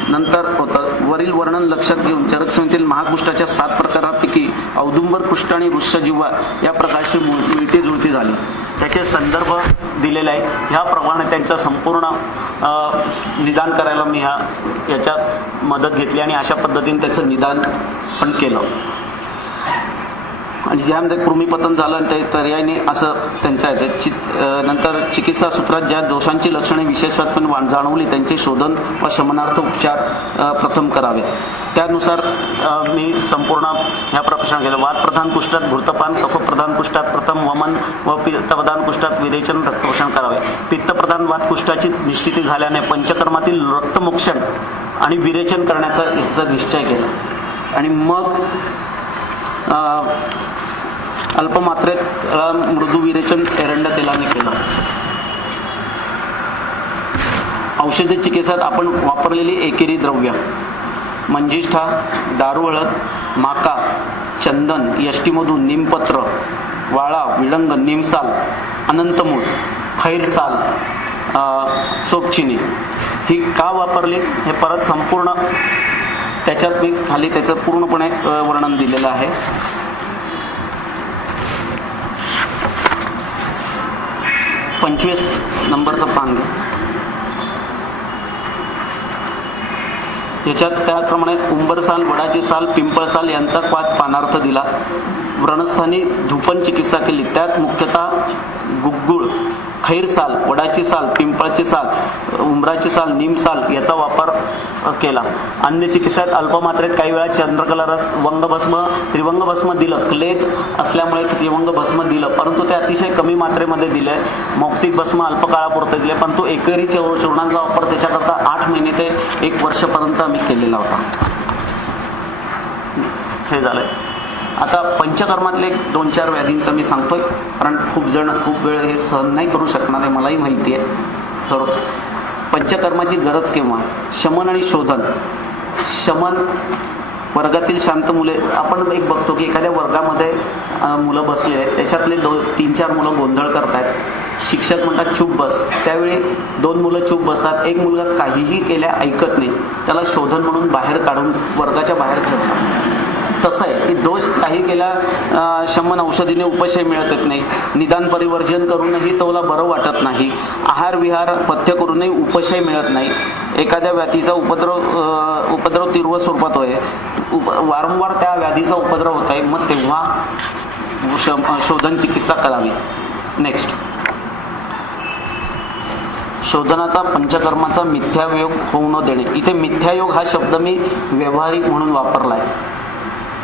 नंतर होतं. वरील वर्णन लक्षात घेऊन चरकसंहितेतील महाकुष्ठाच्या 7 प्रकारापैकी औदुंबर कुष्ठ आणि वृक्षजीवा या प्रकारची मिळती जुळती झाली. त्याचे संदर्भ दिलेले आहे. ह्याप्रमाणे त्यांचं संपूर्ण निदान करायला मी याच्यात मदत घेतली आणि अशा पद्धतीने त्याचं निदान पण केलं. आणि ज्यामध्ये कृमीपतन झालं आणि ते पर्यायाने असं त्यांच्या नंतर चिकित्सा सूत्रात ज्या दोषांची लक्षणे विशेषत्वाने जाणवली त्यांचे शोधन व शमनार्थ उपचार प्रथम करावे. त्यानुसार मी संपूर्ण ह्या प्रश्न केलं. वातप्रधान कुष्ठात भूर्तपान, कफप्रधान कुष्ठात प्रथम वमन व पित्तप्रधान कुष्ठात विरेचन रक्तपोषण करावे. पित्तप्रधान वात कुष्ठाची निश्चिती झाल्याने पंचकर्मातील रक्तमोक्षण आणि विरेचन करण्याचा याचा निश्चय केला आणि मग अल्पमात्रेत मृदू विरेचन एरंड तेलाने केलं. औषधी चिकित्सात आपण वापरलेली एकेरी द्रव्य मंजिष्ठा, दारू हळद, माका, चंदन, यष्टीमधून निमपत्र, वाळा, विळंग, निमसाल, अनंतमूळ, खैरसाल, सोपचिनी ही का वापरली हे परत संपूर्ण त्याच्यात मी खाली त्याचं पूर्णपणे वर्णन दिलेलं आहे. पंचवीस नंबरचं पान याच्यात त्याप्रमाणे उंबरसाल, वडाची साल, पिंपळसाल यांचा पानार्थ दिला. व्रणस्थानी धूपन चिकित्सा केली. त्यात मुख्यतः गुग्गुळ, खैरसाल, वडाची साल, पिंपळाची साल, उंबराची साल, निमसाल याचा वापर केला. अन्य चिकित्सात अल्पमात्रेत काही वेळा चंद्रकला रस, वंगभस्म, त्रिवंगभस्म दिलं. क्लेद असल्यामुळे त्रिवंगभस्म दिलं, परंतु ते अतिशय कमी मात्रेमध्ये दिले. मौक्तिक भस्म अल्पकाळापुरते दिले, परंतु एकेरी चूर्णांचा वापर त्याच्याकरता 8 महिने ते 1 वर्षपर्यंत आम्ही केलेला होता. हे झालंय. आता पंचकर्मातले 2-4 व्याधींचं मी सांगतोय, कारण खूप जण खूप वेळ हे सहन नाही करू शकणार आहे, मलाही माहिती आहे. तर पंचकर्माची गरज केव्हा? शमन आणि शोधन. शमन वर्गातील शांत मुले, आपण एक बघतो की एखाद्या वर्गामध्ये मुलं बसले आहेत, त्याच्यातले 3-4 मुलं गोंधळ करतायत. शिक्षक म्हणतात चूप बस, त्यावेळी 2 मुलं चूप बसतात. एक मुलगा काहीही केल्या ऐकत नाही, त्याला शोधन म्हणून बाहेर काढून वर्गाच्या बाहेर ठेवतात. तसं आहे की दोष काही केल्या शमन औषधीने उपशय मिळत येत नाही. निदान परिवर्जन करूनही तोला बरं वाटत नाही. आहार विहार पथ्य करूनही उपशय मिळत नाही. एखाद्या व्याधीचा उपद्रव तीव्र स्वरूपात होय, वारंवार त्या व्याधीचा उपद्रव होत आहे, मग तेव्हा शोधन चिकित्सा करावी. नेक्स्ट, शोधनाचा पंचकर्माचा मिथ्यायोग होऊ न देणे. इथे मिथ्यायोग हा शब्द मी व्यावहारिक म्हणून वापरलाय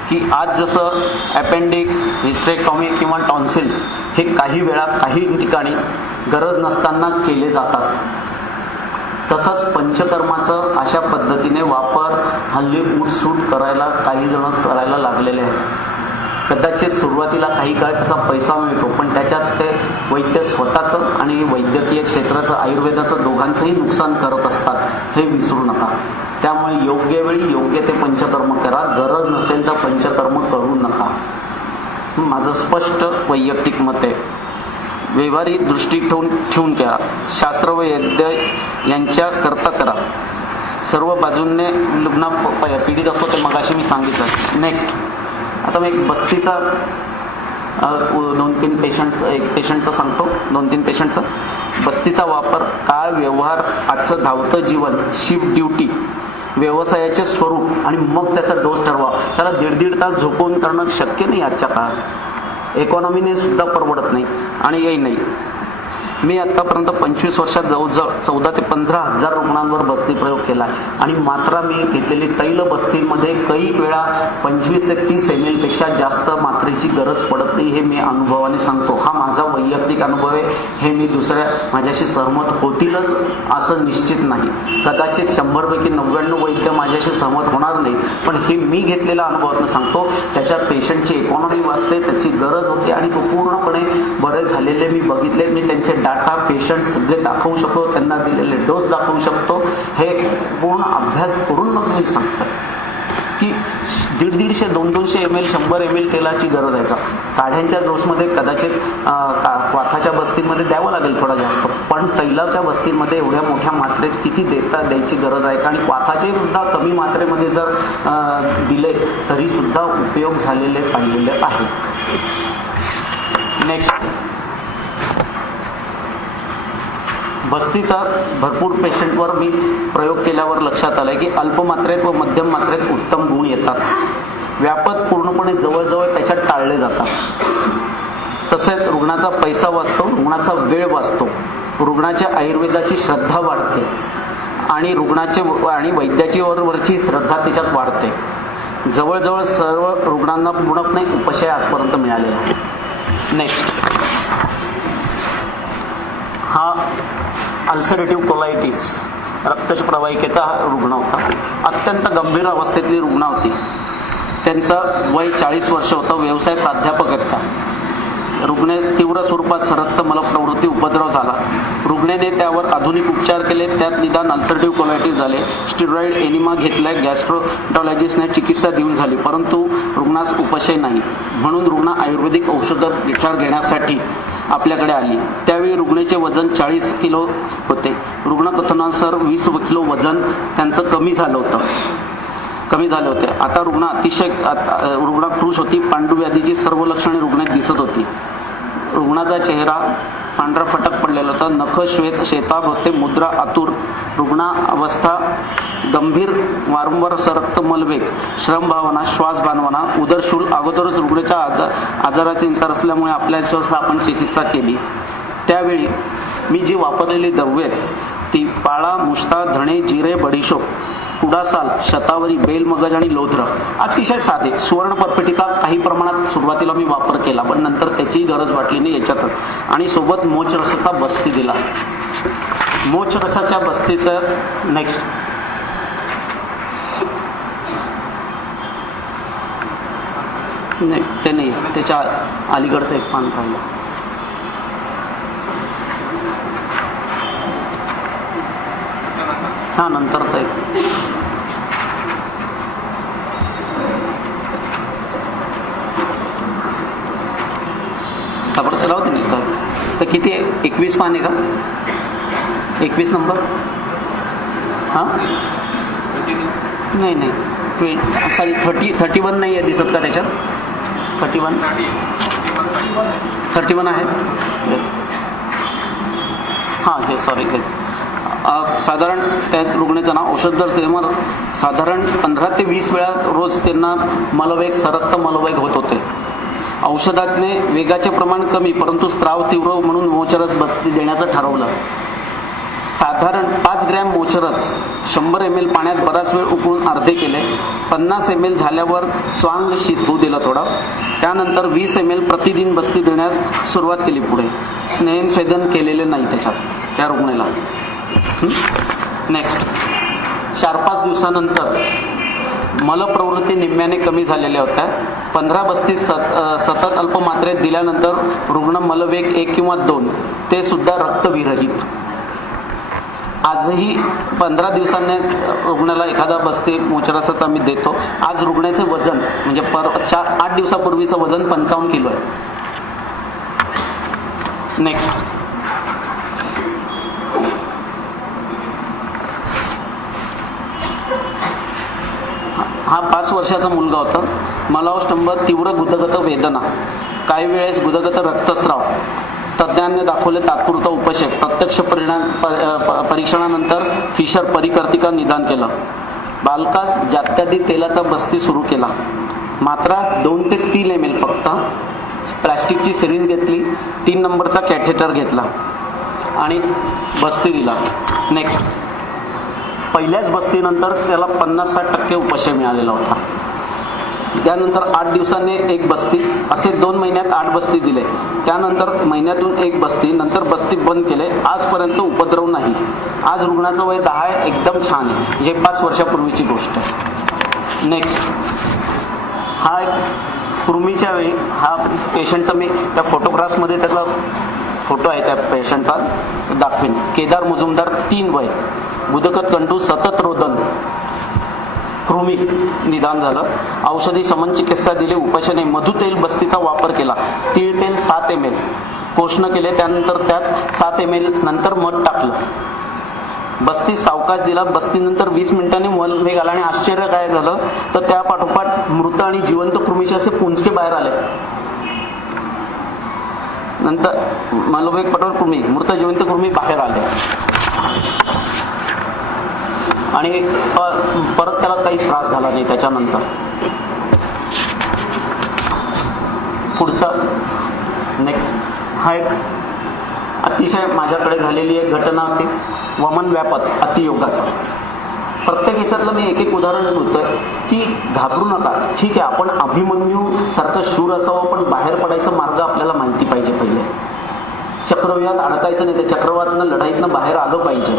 की आज जसं अपेंडिक्स, हिस्टेरेक्टॉमी किंवा टॉन्सिल्स हे काही वेळा काही ठिकाणी गरज नसताना केले जातात, तसंच पंचकर्माचं अशा पद्धतीने वापर हल्ली उठसूट करायला काही जण करायला लागलेले आहेत. कदाचित सुरुवातीला काही काळ त्याचा पैसा मिळतो, पण त्याच्यात ते वैद्य स्वतःचं आणि वैद्यकीय क्षेत्राचं, आयुर्वेदाचं दोघांचंही नुकसान करत असतात, हे विसरू नका. त्यामुळे योग्य वेळी योग्य ते पंचकर्म करा. गरज नसेल तर पंचकर्म करू नका. माझं स्पष्ट वैयक्तिक मत आहे. व्यवहारिक दृष्टी ठेवून करा. शास्त्र व वैद्य यांच्या करता करा. सर्व बाजूंनी लग्न पीडित असतो ते मगाशी मी सांगितलं. नेक्स्ट, आता मी एक बस्तीचा 2-3 पेशंटचं सांगतो. 2-3 पेशंटचा बस्तीचा वापर, काळ, व्यवहार, आजचं धावतं जीवन, शिफ्ट ड्युटी, व्यवसायाचे स्वरूप आणि मग त्याचा डोस ठरवा. त्याला 1.5 तास झोपून करणं शक्य नाही आजच्या काळात. इकॉनॉमीने सुद्धा परवडत नाही आणि येई नाही. मी आतापर्यंत 25 वर्षात जवळजवळ 14 ते 15 हजार रुग्णांवर बस्ती प्रयोग केला आणि मात्रा मी घेतलेली तैल बस्तीमध्ये काही वेळा 25 ते 30 ml पेक्षा जास्त मात्रेची गरज पडत नाही. हे मी अनुभवाने सांगतो. हा माझा वैयक्तिक अनुभव आहे. हे मी दुसऱ्या माझ्याशी सहमत होतीलच असं निश्चित नाही. कदाचित 100 पैकी 99 वैद्य माझ्याशी सहमत होणार नाही, पण हे मी घेतलेल्या अनुभवातून सांगतो. त्याच्या पेशंटची इकॉनॉमी वाचते, त्याची गरज होती आणि तो पूर्णपणे बरे झालेले मी बघितले. मी त्यांचे डाटा पेशंट सगळे दाखवू शकतो, त्यांना दिलेले डोस दाखवू शकतो. हे पूर्ण अभ्यास करून मग मी सांगतो की 150, 200 ml, 100 ml तेलाची गरज आहे का? काढ्यांच्या डोसमध्ये कदाचित वाथाच्या बस्तीमध्ये द्यावं लागेल थोडा जास्त, पण तैलाच्या बस्तीमध्ये एवढ्या मोठ्या मात्रेत किती द्यायची गरज आहे का? आणि वाथाचे सुद्धा कमी मात्रेमध्ये जर दिले तरी सुद्धा उपयोग झालेले पाहिलेले आहेत. नेक्स्ट, बस्तीचा भरपूर पेशंटवर मी प्रयोग केल्यावर लक्षात आलंय की अल्प मात्रेत व मध्यम मात्रेत उत्तम गुण येतात. व्यापत पूर्णपणे जवळजवळ त्याच्यात टाळले जातात. तसेच रुग्णाचा पैसा वाचतो, रुग्णाचा वेळ वाचतो, रुग्णाच्या आयुर्वेदाची श्रद्धा वाढते आणि आणि वैद्याची वरची श्रद्धा त्याच्यात वाढते. जवळजवळ सर्व रुग्णांना पूर्णपणे उपशय आजपर्यंत मिळालेला आहे. नेक्स्ट, हा अल्सरेटिव्ह कोलायटिस रक्तप्रवाहिकेचा रुग्ण होता. अत्यंत गंभीर अवस्थेतली रुग्ण होती. त्यांचं वय 40 वर्ष होतं. व्यवसाय प्राध्यापक होता. रुग्णास तीव्र स्वरूपात सरक्त मलप्रवृत्ती उपद्रव झाला. रुग्णाने त्यावर आधुनिक उपचार केले. त्यात निदान अल्सरेटिव्ह कोलायटिस झाले. स्टिरॉइड एनिमा घेतलाय. गॅस्ट्रोएंटरॉलॉजिस्टने चिकित्सा देऊन झाली, परंतु रुग्णास उपशय नाही. म्हणून रुग्ण आयुर्वेदिक उपचार घेण्यासाठी आपल्याकडे आली. त्यावेळी रुग्णाचे वजन 40 किलो होते. रुग्ण कथनानुसार 20 किलो वजन त्यांचं कमी झाले होते. आता रुग्ण खुश होती. पांडुव्याधीची सर्व लक्षणे रुग्णात दिसत होती. रुग्णाचा चेहरा पांढरा फटक पडलेला होता. नख शेताब होते. मुद्रा आतुर. रुग्णावस्था गंभीर. वारंवार सरक्त मलवेग, श्रम भावना, श्वास बांधवणा, उदरशूल. अगोदरच रुग्णाच्या आजाराचे इंचार असल्यामुळे आपल्या आपण चिकित्सा केली. त्यावेळी मी जी वापरलेली द्रव्ये ती पाळा, मुष्टा, धणे, जिरे, बडीशोप, कुडासाल, शतावरी, बेल, मगज आणि लोध्र. अतिशय साधे. सुवर्ण परपेटीचा काही प्रमाणात सुरुवातीला मी वापर केला, पण नंतर त्याची गरज वाटली नाही याच्यात. आणि सोबत मोचरसाचा बस्ती दिला. मोचरसाच्या बस्तीचं नेक्स्ट, नाही ते नाही, त्याच्या अलीकडचं एक पान पाहिलं. हा नंतरच एक सापड केला होता नाही तर किती आहे? 21 पान आहे का? 21 नंबर. हा नाही सॉरी 31 नाही आहे दिसत का त्याच्यात? 31 आहे. हां हे सॉरी साधारण त्या रुग्णाचं नाव औषध दर सेवन साधारण 15 ते 20 वेळा रोज त्यांना मलवेग, सरक्त मलवेग होत होते. औषधातने वेगाचे प्रमाण कमी, परंतु स्त्राव तीव्र म्हणून मोचरस बस्ती देण्याचं ठरवलं. साधारण 5 ग्रॅम मोचरस 100 ml पाण्यात बराच वेळ उकळून अर्धे केले. 50 ml झाल्यावर स्वांग शिजवू दिलं थोडं. त्यानंतर 20 ml प्रतिदिन बस्ती देण्यास सुरुवात केली. पुढे स्नेहस्वेदन केलेले नाही त्याच्यात त्या रुग्णाला. नेक्स्ट, 4-5 दिवसानंतर मलप्रवृत्ती निम्म्याने कमी झालेल्या होत्या. 15 बस्ती सतत अल्प मात्रेत दिल्यानंतर रुग्ण मलवेग 1 किंवा 2 ते सुद्धा रक्तविरहित. आजही 15 दिवसांनी रुग्णाला एखादा बस्ती मोचरसाचा मी देतो. आज रुग्णाचे वजन म्हणजे 8 दिवसापूर्वीचं वजन 55 किलो आहे. नेक्स्ट, हा 5 वर्षाचा मुलगा होता. मलावष्टंभ, तीव्र गुदगत वेदना, काही वेळेस गुदगत रक्तस्राव. तज्ज्ञांनी दाखवले तात्पुरता उपशय. प्रत्यक्ष परीक्षणानंतर फिशर परिकर्तिका निदान केलं. बालकास जात्यादी तेलाचा बस्ती सुरू केला. मात्रा 2 ते 3 ml फक्त. प्लॅस्टिकची सिरिंज घेतली. 3 नंबरचा कॅथेटर घेतला आणि बस्ती दिला. नेक्स्ट, पहिल्याच बस्तीनंतर त्याला 50-60% उपशय मिळालेला होता. त्यानंतर 8 दिवसांनी 1 बस्ती, असे 2 महिन्यात 8 बस्ती दिले. त्यानंतर महिन्यातून 1 बस्ती, नंतर बस्ती बंद केले. आजपर्यंत उपद्रव नाही. आज रुग्णाचं वय 10 आहे. एकदम छान आहे. हे 5 वर्षापूर्वीची गोष्ट आहे. नेक्स्ट, हा एक पूर्वीच्या वेळी हा पेशंटचा मी त्या फोटोग्राफ्समध्ये त्याचा फोटो आहे त्या पेशंटचा दाखवेन. केदार मुजुमदार, 3 वय, गुदगत कंटू, सतत रोदन, कृमी निदान झालं. औषधी समन चिकित्सा दिली, उपशय नाही. मधुतेल बस्तीचा वापर केला. तीळ तेल 7 ml कोष्ण केले. त्यानंतर त्यात 7 ml नंतर मध टाकलं. बस्ती सावकाश दिला. बस्तीनंतर 20 मिनिटांनी मलवेग आला आणि आश्चर्य काय झालं तर त्या पाठोपाठ मृत आणि जिवंत कृमीचे असे पुंजके बाहेर आले. नंतर मलवेग पाठोपाठ कृमी, मृत जिवंत कृमी बाहेर आले आणि परत त्याला काही त्रास झाला नाही त्याच्यानंतर. पुढचा नेक्स्ट हा एक अतिशय माझ्याकडे झालेली एक घटना होती, वमन व्यापत अतियोगाचा. प्रत्येक ह्याच्यातलं मी एक एक उदाहरण देतोय की घाबरू नका. ठीक आहे, आपण अभिमन्यू सारखं शूर असावं, पण बाहेर पडायचा मार्ग आपल्याला माहिती पाहिजे. पहिले चक्रव्यूहात अडकायचं नाही, त्या चक्रवातनं लढाईतनं बाहेर आलं पाहिजे.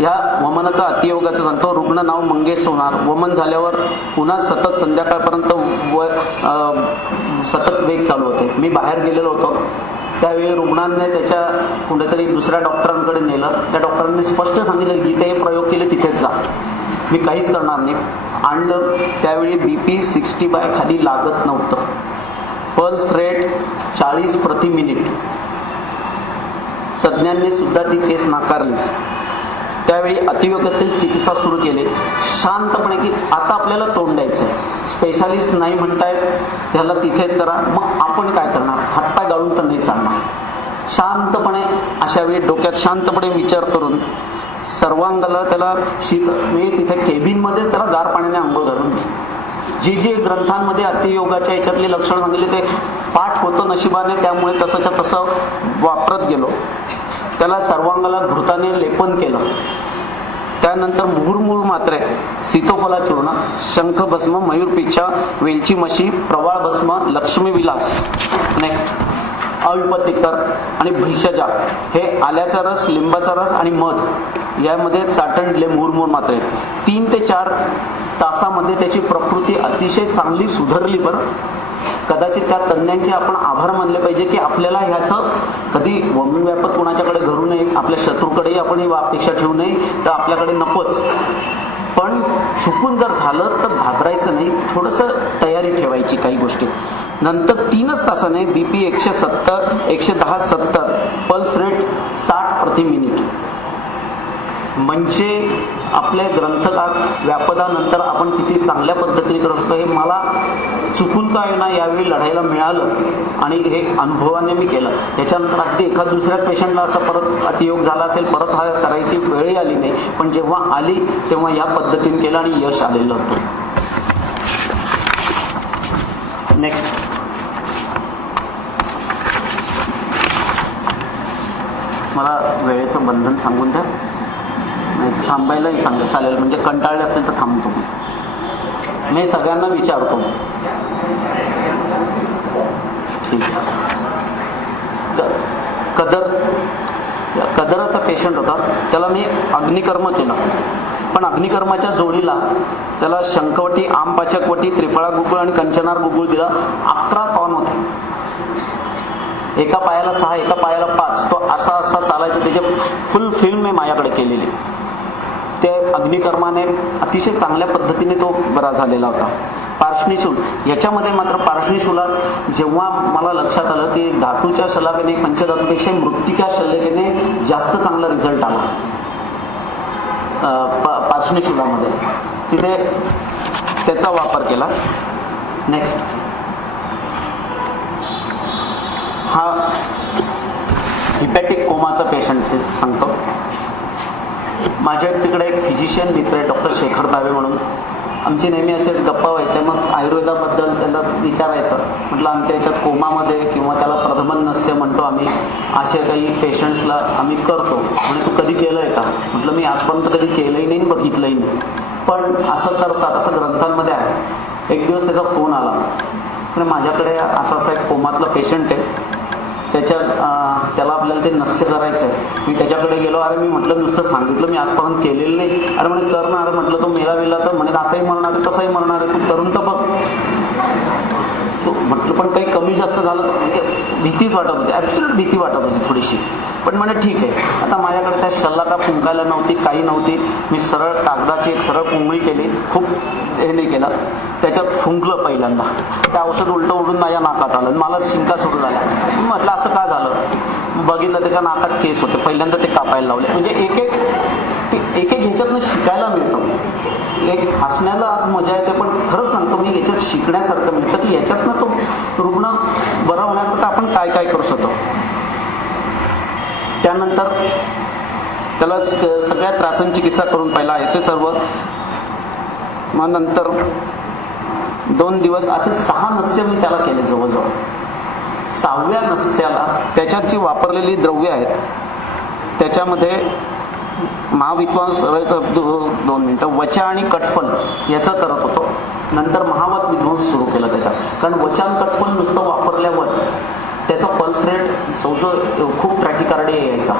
या वमनाचा अतियोगाचं सांगतो. रुग्ण नाव मंगेश सोनार. वमन झाल्यावर पुन्हा सतत संध्याकाळपर्यंत सतत वेग चालू होते. मी बाहेर गेलेलो होतो त्यावेळी रुग्णांनी त्याच्या कुठेतरी दुसऱ्या डॉक्टरांकडे नेलं. त्या डॉक्टरांनी स्पष्ट सांगितलं जिथे हे प्रयोग केले तिथेच जा, मी काहीच करणार नाही. आणलं त्यावेळी BP 60 खाली लागत नव्हतं. पल्स रेट 40 प्रति मिनिट. तज्ज्ञांनी सुद्धा ती केस नाकारलीच. त्यावेळी अतियोगातील चिकित्सा सुरू केली शांतपणे की आता आपल्याला तोंड द्यायचं आहे. स्पेशालिस्ट नाही म्हणतायत ह्याला तिथेच करा, मग आपण काय करणार? हातपाय गाळून तर नाही चालणार. शांतपणे अशा वेळी डोक्यात शांतपणे विचार करून सर्वांगाला त्याला शीत, मी तिथे केबिनमध्येच त्याला गार पाण्याने आंघोळ घालून दे. जे ग्रंथांमध्ये अतियोगाच्या याच्यातले लक्षण सांगितले ते पाठ होतं नशिबाने, त्यामुळे तसंच्या तसं वापरत गेलो. त्याला सर्वांगाला घृताने लेपन केलं. त्यानंतर मुहुर्मुळ मात्रे, सीतोफला चूर्ण, शंख भस्म, मयूरपिच्छा, वेलची मशी, प्रवाळ भस्म, लक्ष्मी विलास. नेक्स्ट अल्पतिकर आणि भैषजा, हे आल्याचा रस, लिंबाचा रस आणि मध यामध्ये चाटण दिले. मुहुर्मुळ मात्रे 3 ते 4 तासामध्ये त्याची प्रकृती अतिशय चांगली सुधारली. बरं, कदाचित त्या तज्ञांचे आपण आभार मानले पाहिजे की आपल्याला ह्याचं कधी वमन व्यापक कोणाच्याकडे घडू नये, आपल्या शत्रूकडेही आपण ही अपेक्षा ठेवू नये, तर आपल्याकडे नकोच. पण चुकून जर झालं तर घाबरायचं नाही, थोडंसं तयारी ठेवायची काही गोष्टी. नंतर 3च तासाने BP 170, 110-70, पल्स रेट 60 प्रति मिनिट. म्हणजे आपल्या ग्रंथकार व्यापदानंतर आपण किती चांगल्या पद्धतीने करू शकतो हे मला चुकून का होईना यावेळी लढायला मिळालं आणि हे अनुभवाने मी केलं. त्याच्यानंतर अगदी एखाद दुसऱ्याच पेशंटला असा परत अतियोग झाला असेल, परत हा करायची वेळही आली नाही, पण जेव्हा आली तेव्हा या पद्धतीने केलं आणि यश आलेलं होतं. नेक्स्ट मला वेळेचं बंधन सांगून द्या, थांबायलाही सांगा चालेल, म्हणजे कंटाळले असतील तर थांबतो. मी सगळ्यांना विचारतो. ठीक आहे. कदराचा पेशंट होता, त्याला मी अग्निकर्म केलं, पण अग्निकर्माच्या जोडीला त्याला शंखवटी, आमपाचकवटी, त्रिफळा गुगुळ आणि कंचनार गुगुळ दिला. 11 टॉन होते. एका पायाला 6, एका पायाला 5. तो असा असा चालायचा. त्याची फुल फिल्म आहे माझ्याकडे केलेली. ते अग्निकर्माने अतिशय चांगल्या पद्धतीने तो बरा झालेला होता. पार्श्वनिशूल, याच्यामध्ये मात्र पार्श्वनिशूलात जेव्हा मला लक्षात आलं की धातूच्या शलाकेने, पंचधातूपेक्षा मृत्तिका शलाकेने जास्त चांगला रिझल्ट आला पार्श्वनिशूलामध्ये, तिथे त्याचा वापर केला. नेक्स्ट हा हिपॅटिक कोमाचा पेशंट सांगतो. माझ्या तिकडे एक फिजिशियन मित्र आहे, डॉक्टर शेखर दावे म्हणून. आमची नेहमी असेच गप्पा व्हायच्या. मग आयुर्वेदाबद्दल त्याला विचारायचं. म्हटलं आमच्या याच्यात कोमामध्ये किंवा त्याला प्रथमन नस्य म्हणतो आम्ही, असे काही पेशंट्सला आम्ही करतो. म्हणजे तू कधी केलंय का? म्हटलं मी आजपर्यंत कधी केलंही नाही, बघितलंही नाही, पण असं करतात, असं ग्रंथांमध्ये आहे. एक दिवस त्याचा फोन आला, माझ्याकडे असा एक कोमातला पेशंट आहे, त्याला आपल्याला ते नस्य करायचं आहे. मी त्याच्याकडे गेलो. अरे मी म्हटलं नुसतं सांगितलं, मी आजपर्यंत केलेलं नाही. अरे म्हणे कर ना. अरे म्हटलं तो मेला वेला तर म्हणे असंही मरणार आहे तसंही मरणार आहे, तू करून तर बघ. तो म्हटलं पण काही कमी जास्त झालं तर म्हणजे भीतीच वाटत होती, ॲब्सोल्यूट भीती वाटत होती थोडीशी. पण म्हणे ठीक आहे. आता माझ्याकडे त्या शल्लाका फुंकायला नव्हती, काही नव्हती. मी सरळ कागदाची एक सरळ पुंगळी केली, खूप हे नाही केलं, त्याच्यात फुंकलं पहिल्यांदा. ते औषध उलटं उडून माझ्या नाकात आलं, मला शिंका सुरू झाल्या. म्हटलं असं का झालं? बघितलं त्याच्या नाकात केस होते. पहिल्यांदा ते कापायला लावले. म्हणजे एक एक ह्याच्यातनं शिकायला मिळतं. एक हसण्याला आज मजा येते, पण खरंच सांगतो मी याच्यात शिकण्यासारखं मिळतं की याच्यातनं तो रुग्ण बरा होण्याकरता आपण काय काय करू शकतो. त्यानंतर त्याला सगळ्या त्रासांची चिकित्सा करून पहिला ऐसे सर्व, मग नंतर 2 दिवस असे 6 नस्य मी त्याला केले जवळजवळ. 6व्या नस्याला त्याच्यात जी वापरलेली द्रव्य आहेत त्याच्यामध्ये महाविद्वांस 2 मिनिटं वचा आणि कटफल याचं करत होतो. नंतर महावत विध्वंस सुरू केला त्याच्यात. कारण वचा आणि कटफल नुसतं वापरल्यावर त्याचा पल्स रेट जवळजवळ खूप ट्रॅकिकार्डिया यायचा.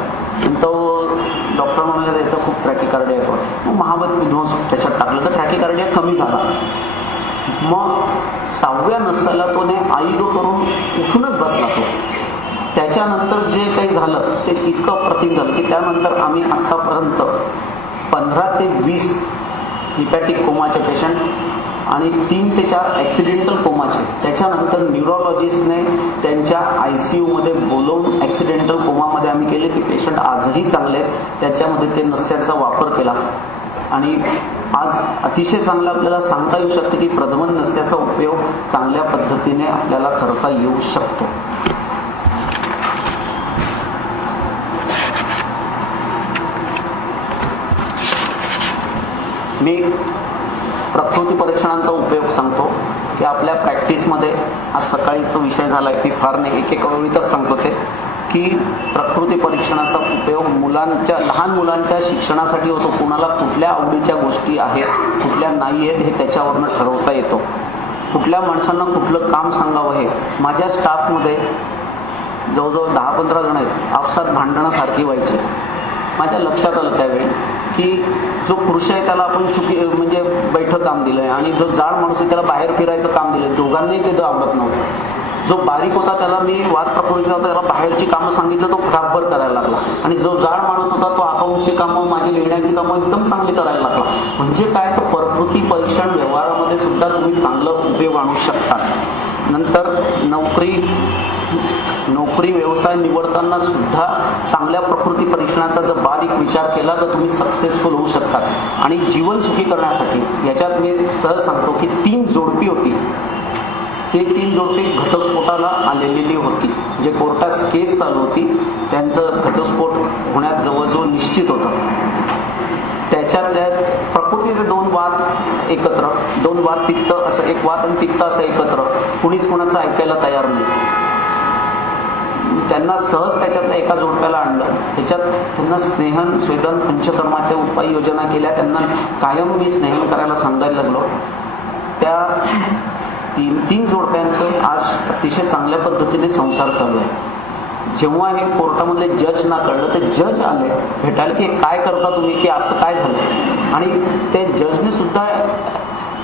तो डॉक्टर म्हणाले त्याचा खूप ट्रॅकिकार्डिया येतो. मग महावत विध्वंस त्याच्यात टाकलं तर ट्रॅकिकार्डिया कमी झाला. मग 6व्या नसाला तोने आईगो करून उठूनच बसला तो. त्याच्यानंतर जे काही झालं ते इतकं अप्रतिम झालं की त्यानंतर आम्ही आतापर्यंत 15 ते 20 हिपॅटिक कोमाचे पेशंट आणि 3 ते 4 ॲक्सिडेंटल कोमाचे, त्याच्यानंतर न्यूरोलॉजिस्टने त्यांच्या ICU मध्ये बोलवून ॲक्सिडेंटल कोमामध्ये आम्ही केले. ते पेशंट आजही चांगले आहेत. त्याच्यामध्ये ते नस्यांचा वापर केला आणि आज अतिशय चांगलं आपल्याला सांगता येऊ शकतं की प्रधमन नस्याचा उपयोग चांगल्या पद्धतीने आपल्याला करता येऊ शकतो. मी प्रकृती परीक्षणांचा उपयोग सांगतो की आपल्या प्रॅक्टिसमध्ये आज सकाळीचा विषय झाला आहे की फार नाही एक ओळीतच सांगतो ते की प्रकृती परीक्षणाचा उपयोग लहान मुलांच्या शिक्षणासाठी होतो. कुणाला कुठल्या आवडीच्या गोष्टी आहेत कुठल्या नाही आहेत हे त्याच्यावरनं ठरवता येतो. कुठल्या माणसांना कुठलं काम सांगावं हे. माझ्या स्टाफमध्ये जवळजवळ 10-15 जण आहेत. आपसात भांडणं सारखी व्हायची. माझ्या लक्षात आलं त्यावेळी की जो पुरुष आहे त्याला आपण म्हणजे बैठं काम दिलंय आणि जो जाड माणूस आहे त्याला बाहेर फिरायचं काम दिलंय. दोघांनाही ते आवडत नव्हतं. जो बारीक होता त्याला मी वाद प्रकृतीचा होता त्याला बाहेरची कामं सांगितलं तो फटाफट करायला लागला आणि जो जाड माणूस होता तो अकाउंटची कामं माझी लिहिण्याची कामं एकदम चांगली करायला लागला. म्हणजे काय तर प्रकृती परीक्षण व्यवहारामध्ये सुद्धा तुम्ही चांगलं उपयोग आणू शकता. नंतर नोकरी व्यवसाय निवडताना सुद्धा चांगल्या प्रकृती परीक्षणाचा जर बारीक विचार केला तर तुम्ही सक्सेसफुल होऊ शकता. आणि जीवन सुखी करण्यासाठी याच्यात मी सहज सांगतो की 3 जोडपी होती. ते 3 जोडपी घटस्फोटाला आलेली होती. जे कोर्टात केस चालू होती त्यांचं घटस्फोट होण्यात जवळजवळ निश्चित होतं. त्याच्यातल्या प्रकृतीचे 2 वाद एकत्र, 2 वाद पित्त असं, एक वाद आणि पित्त असं एकत्र, कुणीच कुणाचं ऐकायला तयार नाही. त्यांना सहज त्याच्यातल्या एका जोडप्याला आणलं. त्याच्यात त्यांना स्नेहन स्वेदन पंचकर्माच्या उपाययोजना केल्या. त्यांना कायम मी स्नेहन करायला सांगायला लागलो. त्या 3 जोडप्यांचं आज अतिशय चांगल्या पद्धतीने संसार चालू आहे. जेव्हा हे कोर्टामधले जज ना कळलं ते जज आले भेटायला की काय करता तुम्ही की असं काय झालं आणि ते जजने सुद्धा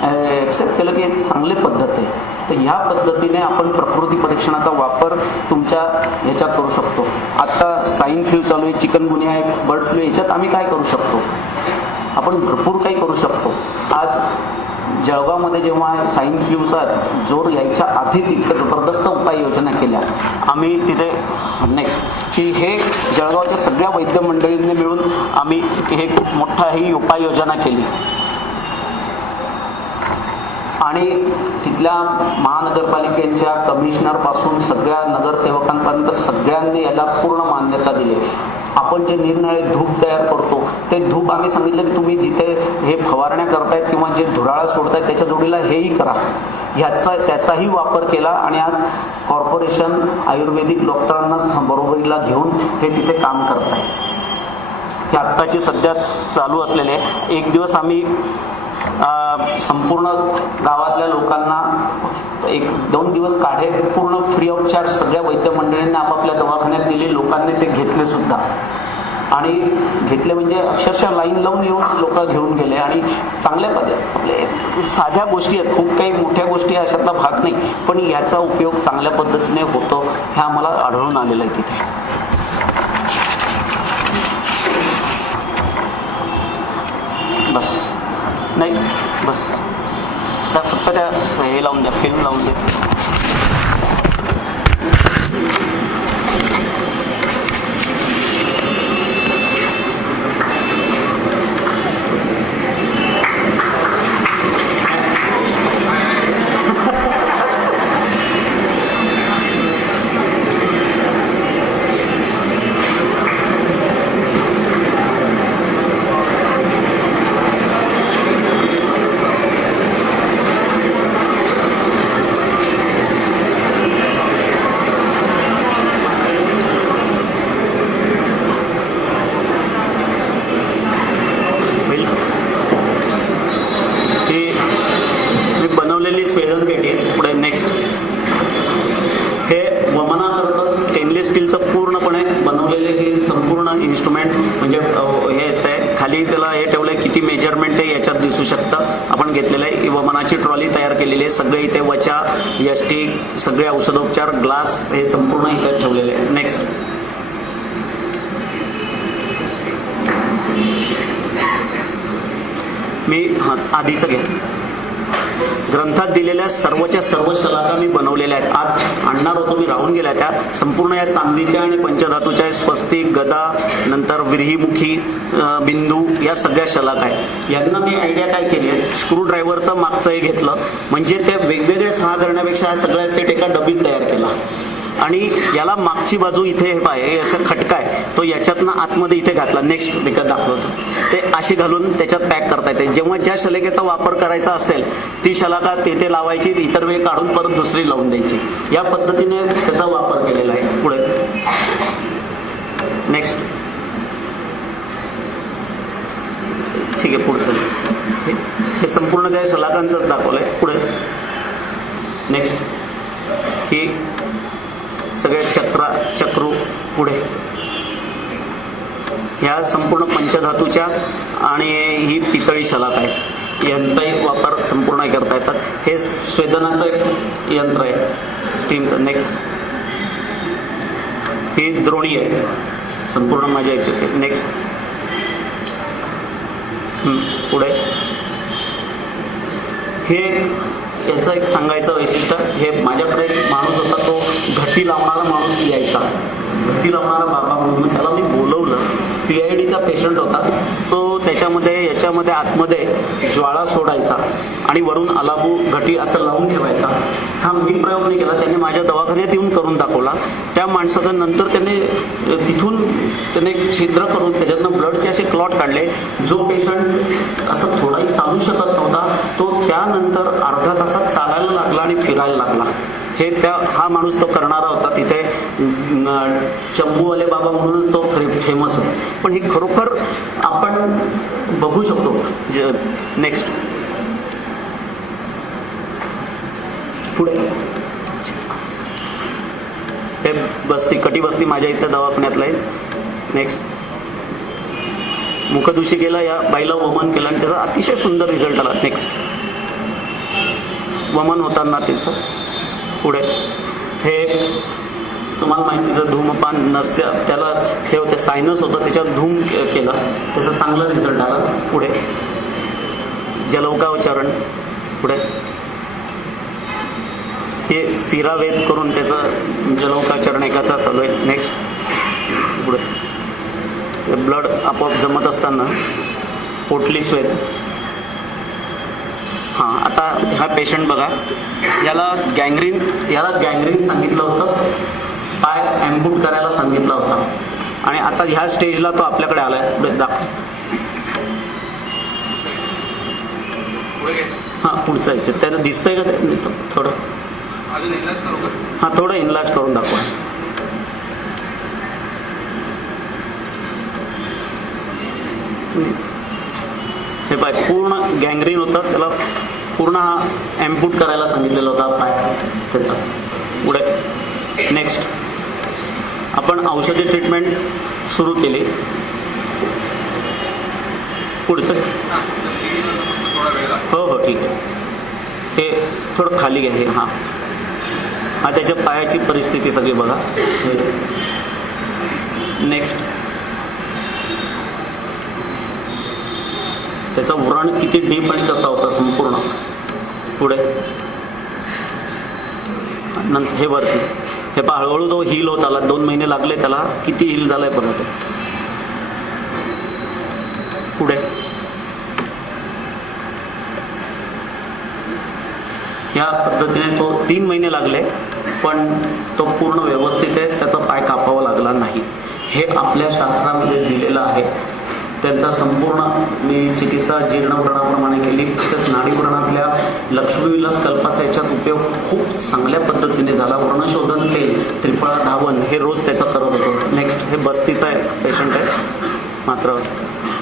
एक्सेप्ट केलं की एक चांगली पद्धत आहे. तर ह्या पद्धतीने आपण प्रकृती परीक्षणाचा वापर तुमच्या ह्याच्यात करू शकतो. आता स्वाईन फ्लू चालू आहे, चिकनगुनिया आहे, बर्ड फ्लू, याच्यात आम्ही काय करू शकतो? आपण भरपूर काही करू शकतो. आज जळगावमध्ये जेव्हा स्वाईन फ्लूचा जोर यायच्या आधीच इतकं जबरदस्त उपाययोजना केल्या आम्ही तिथे. नेक्स्ट की हे जळगावच्या सगळ्या वैद्य मंडळींनी मिळून आम्ही हे मोठा ही उपाययोजना केली आणि तिथल्या महानगरपालिकेच्या कमिशनर पासून सगळ्या नगरसेवकांपर्यंत सगळ्यांनी याला पूर्ण मान्यता दिली. आपण जे निरनिराळे धूप तयार करतो ते धूप आम्ही सांगितलं की तुम्ही जिथे हे फवारण्या करतायत किंवा जे धुराळा सोडतायत त्याच्या जोडीला हेही करा. त्याचाही वापर केला आणि आज कॉर्पोरेशन आयुर्वेदिक डॉक्टरांना बरोबरीला घेऊन हे तिथे काम करत आहे. हे आत्ताची सध्या चालू असलेले. एक दिवस आम्ही संपूर्ण गावातल्या लोकांना 1-2 दिवस काढे पूर्ण फ्री ऑफ चार्ज सगळ्या वैद्य मंडळींना आपापल्या दवाखान्यात दिले. लोकांनी ते घेतले सुद्धा आणि घेतले म्हणजे अक्षरशः लाईन लावून येऊन लोक घेऊन गेले आणि चांगल्या आपले साध्या गोष्टी आहेत, खूप काही मोठ्या गोष्टी अशातला भाग नाही, पण याचा उपयोग चांगल्या पद्धतीने होतो हे आम्हाला आढळून आलेलं आहे तिथे. बस नाही बस त्या फक्त त्या हे लावून द्या, फिल्म लावून द्या. इन्स्ट्रुमेंट म्हणजे हेच आहे. खाली त्याला हे ठेवलंय, किती मेजरमेंट आहे याच्यात दिसू शकतं. आपण घेतलेलं आहे. वमनाची ट्रॉली तयार केलेली आहे. सगळे इथे वचा, यष्टिक, सगळे औषधोपचार, ग्लास हे संपूर्ण इथे ठेवलेले आहे. नेक्स्ट. मी आधीचं घ्या. ग्रंथात दिलेल्या सर्वच्या सर्व शलाका मी बनवलेल्या आहेत. आज आणणार होतो मी, राहून गेल्या त्या. संपूर्ण या चांदीच्या आणि पंचधातूच्या स्वस्तिक, गदा, नंतर विरहीमुखी, बिंदू या सगळ्या शलाका आहेत. यांना मी आयडिया काय केली आहे, स्क्रू ड्रायव्हरचं मागचं हे घेतलं, म्हणजे ते वेगवेगळे 6 करण्यापेक्षा हा सगळा सेट एका डबीत तयार केला. आणि याला मागची बाजू इथे हे असं खटका आहे, तो याच्यातनं आतमध्ये इथे घातला. नेक्स्ट विकत दाखवतो ते अशी घालून त्याच्यात पॅक करता येते. जेव्हा ज्या शलाकेचा वापर करायचा असेल ती शलाका तेथे लावायची, इतर वेळी काढून परत दुसरी लावून द्यायची. या पद्धतीने त्याचा वापर केलेला आहे. पुढे नेक्स्ट. ठीक आहे, पुढचं हे संपूर्ण त्या शलाकांचंच दाखवलंय. पुढे नेक्स्ट. ही सगळे चक्रू. पुढे ह्या संपूर्ण पंचधातूच्या आणि ही पितळी शलाक आहे. यांचाही वापर संपूर्ण करता येतात. हे स्वेदनाचं एक यंत्र आहे, स्टीम. नेक्स्ट. ही द्रोणी आहे, संपूर्ण माझ्या याच्यात. नेक्स्ट. पुढे हे याचं एक सांगायचं वैशिष्ट्य, हे माझ्याकडे एक माणूस होता, तो घटी लावणारा माणूस यायचा, घटी लावणारा बाबा म्हणून. त्याला मी बोलवलं. PIDचा पेशंट होता तो. त्याच्यामध्ये याच्यामध्ये आतमध्ये ज्वाळा सोडायचा आणि वरून अलाबू घटी असं लावून ठेवायचा. हा मी प्रयोग नाही केला, त्याने माझ्या दवाखान्यात येऊन करून दाखवला. त्या माणसाचं नंतर तिथून त्याने छिद्र करून त्याच्यातनं ब्लडचे असे क्लॉट काढले. जो पेशंट असं थोडाही चालू शकत नव्हता तो त्यानंतर अर्धा तासात चालायला लागला आणि फिरायला लागला. हे हा माणूस तो करणारा होता. तिथे चंबूवाले बाबा म्हणूनच तो फेमस आहे. पण हे खरोखर आपण बघू शकतो. नेक्स्ट. पुढे हे बस्ती, कटी बस्ती माझ्या इथं दवाखान्यातलं आहे. नेक्स्ट. मुखदूषिकेला या बाईला वमन केलं आणि त्याचा अतिशय सुंदर रिझल्ट आला. नेक्स्ट. वमन होताना तिचं. पुढे हे तुम्हाला माहितीचं धूमपान नस्य, त्याला हे होते सायनस होतं, त्याच्यात धूम केला, त्याचा चांगला रिझल्ट आला. पुढे जलौकावचरण. पुढे हे सिरावेद करून त्याचं जलौकाचरण एकाचा चालू आहे. नेक्स्ट. पुढे ब्लड आपोआप जमत असताना पोटली स्वेद. हां, आता हा पेशंट बघा, याला गँग्रीन सांगितलं होतं, पाय ॲम्पूट करायला सांगितलं होतं. आणि आता ह्या स्टेजला तो आपल्याकडे आलाय. पुढे दाखव. हां, पुढचं यायचं त्याला दिसतंय का ते थोडं? हां, थोडं इनलाज करून दाखवा. हे पाय पूर्ण गँग्रीन होतं, त्याला पूर्ण हा ॲम्पूट करायला सांगितलेला होता पाय त्याचा. पुढे नेक्स्ट. आपण औषधी ट्रीटमेंट सुरू केली. पुढचं. हो ठीक आहे. हे थोडं खाली घ्या. हे हां, त्याच्या पायाची परिस्थिती सगळी बघा. नेक्स्ट. त्याचा व्रण किती डीप आणि कसा होता संपूर्ण. पुढे हे वरती. हे पहा, हळूहळू तो हील होत आला. 2 महिने लागले त्याला. किती हील झालाय परत. पुढे या पद्धतीने तो 3 महिने लागले, पण तो पूर्ण व्यवस्थित आहे. त्याचा पाय कापावा लागला नाही. हे आपल्या शास्त्रामध्ये दिलेलं आहे. त्यांचा संपूर्ण मी चिकित्सा जीर्णव्रणाप्रमाणे केली. तसेच नाडीव्रणातल्या लक्ष्मीविलास कल्पाचा याच्यात उपयोग खूप चांगल्या पद्धतीने झाला. व्रणशोधन तेल, त्रिफळा धावन हे रोज त्याचा करत होतो. नेक्स्ट. हे बस्तीचा पेशंट आहे मात्र.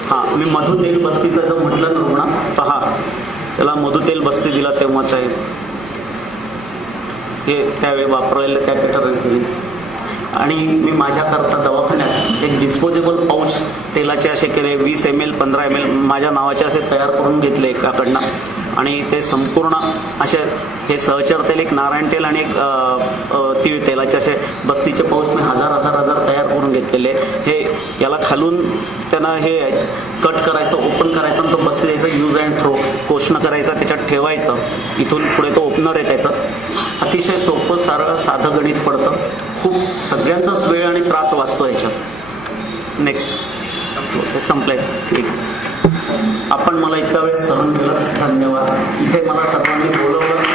हां, मी मधुतेल बस्तीचं जर म्हटलं ना रुग्ण, पहा त्याला मधुतेल बस्ती दिला तेव्हाच आहे. हे त्यावेळी वापरायला कॅथेटर सिरीज. आणि मी माझ्याकरता दवाखान्यात एक डिस्पोजेबल पाऊच तेलाचे असे केले 20 ml 15 ml माझ्या नावाचे असे तयार करून घेतले एकाकडनं आणि ते संपूर्ण असे हे सहचर तेल एक नारायण तेल आणि एक तीळ तेलाचे असे बस्तीचे पाऊच मी हजार तयार करून घेतलेले. हे याला खालून त्यानं हे कट करायचं ओपन करायचं आणि तो बस्ती द्यायचं यूज अँड थ्रो कोशनं करायचा त्याच्यात ठेवायचं. इथून पुढे तो ओपनर आहे त्याचं. अतिशय सोपं सरळ साधं गणित पडतं. खूप सगळ्यांचाच वेळ आणि त्रास वाचतो याच्यात. नेक्स्ट संपलंय. ठीक. आपण मला इतका वेळ सहन केलं धन्यवाद. इथे मला सर्वांनी बोलवलं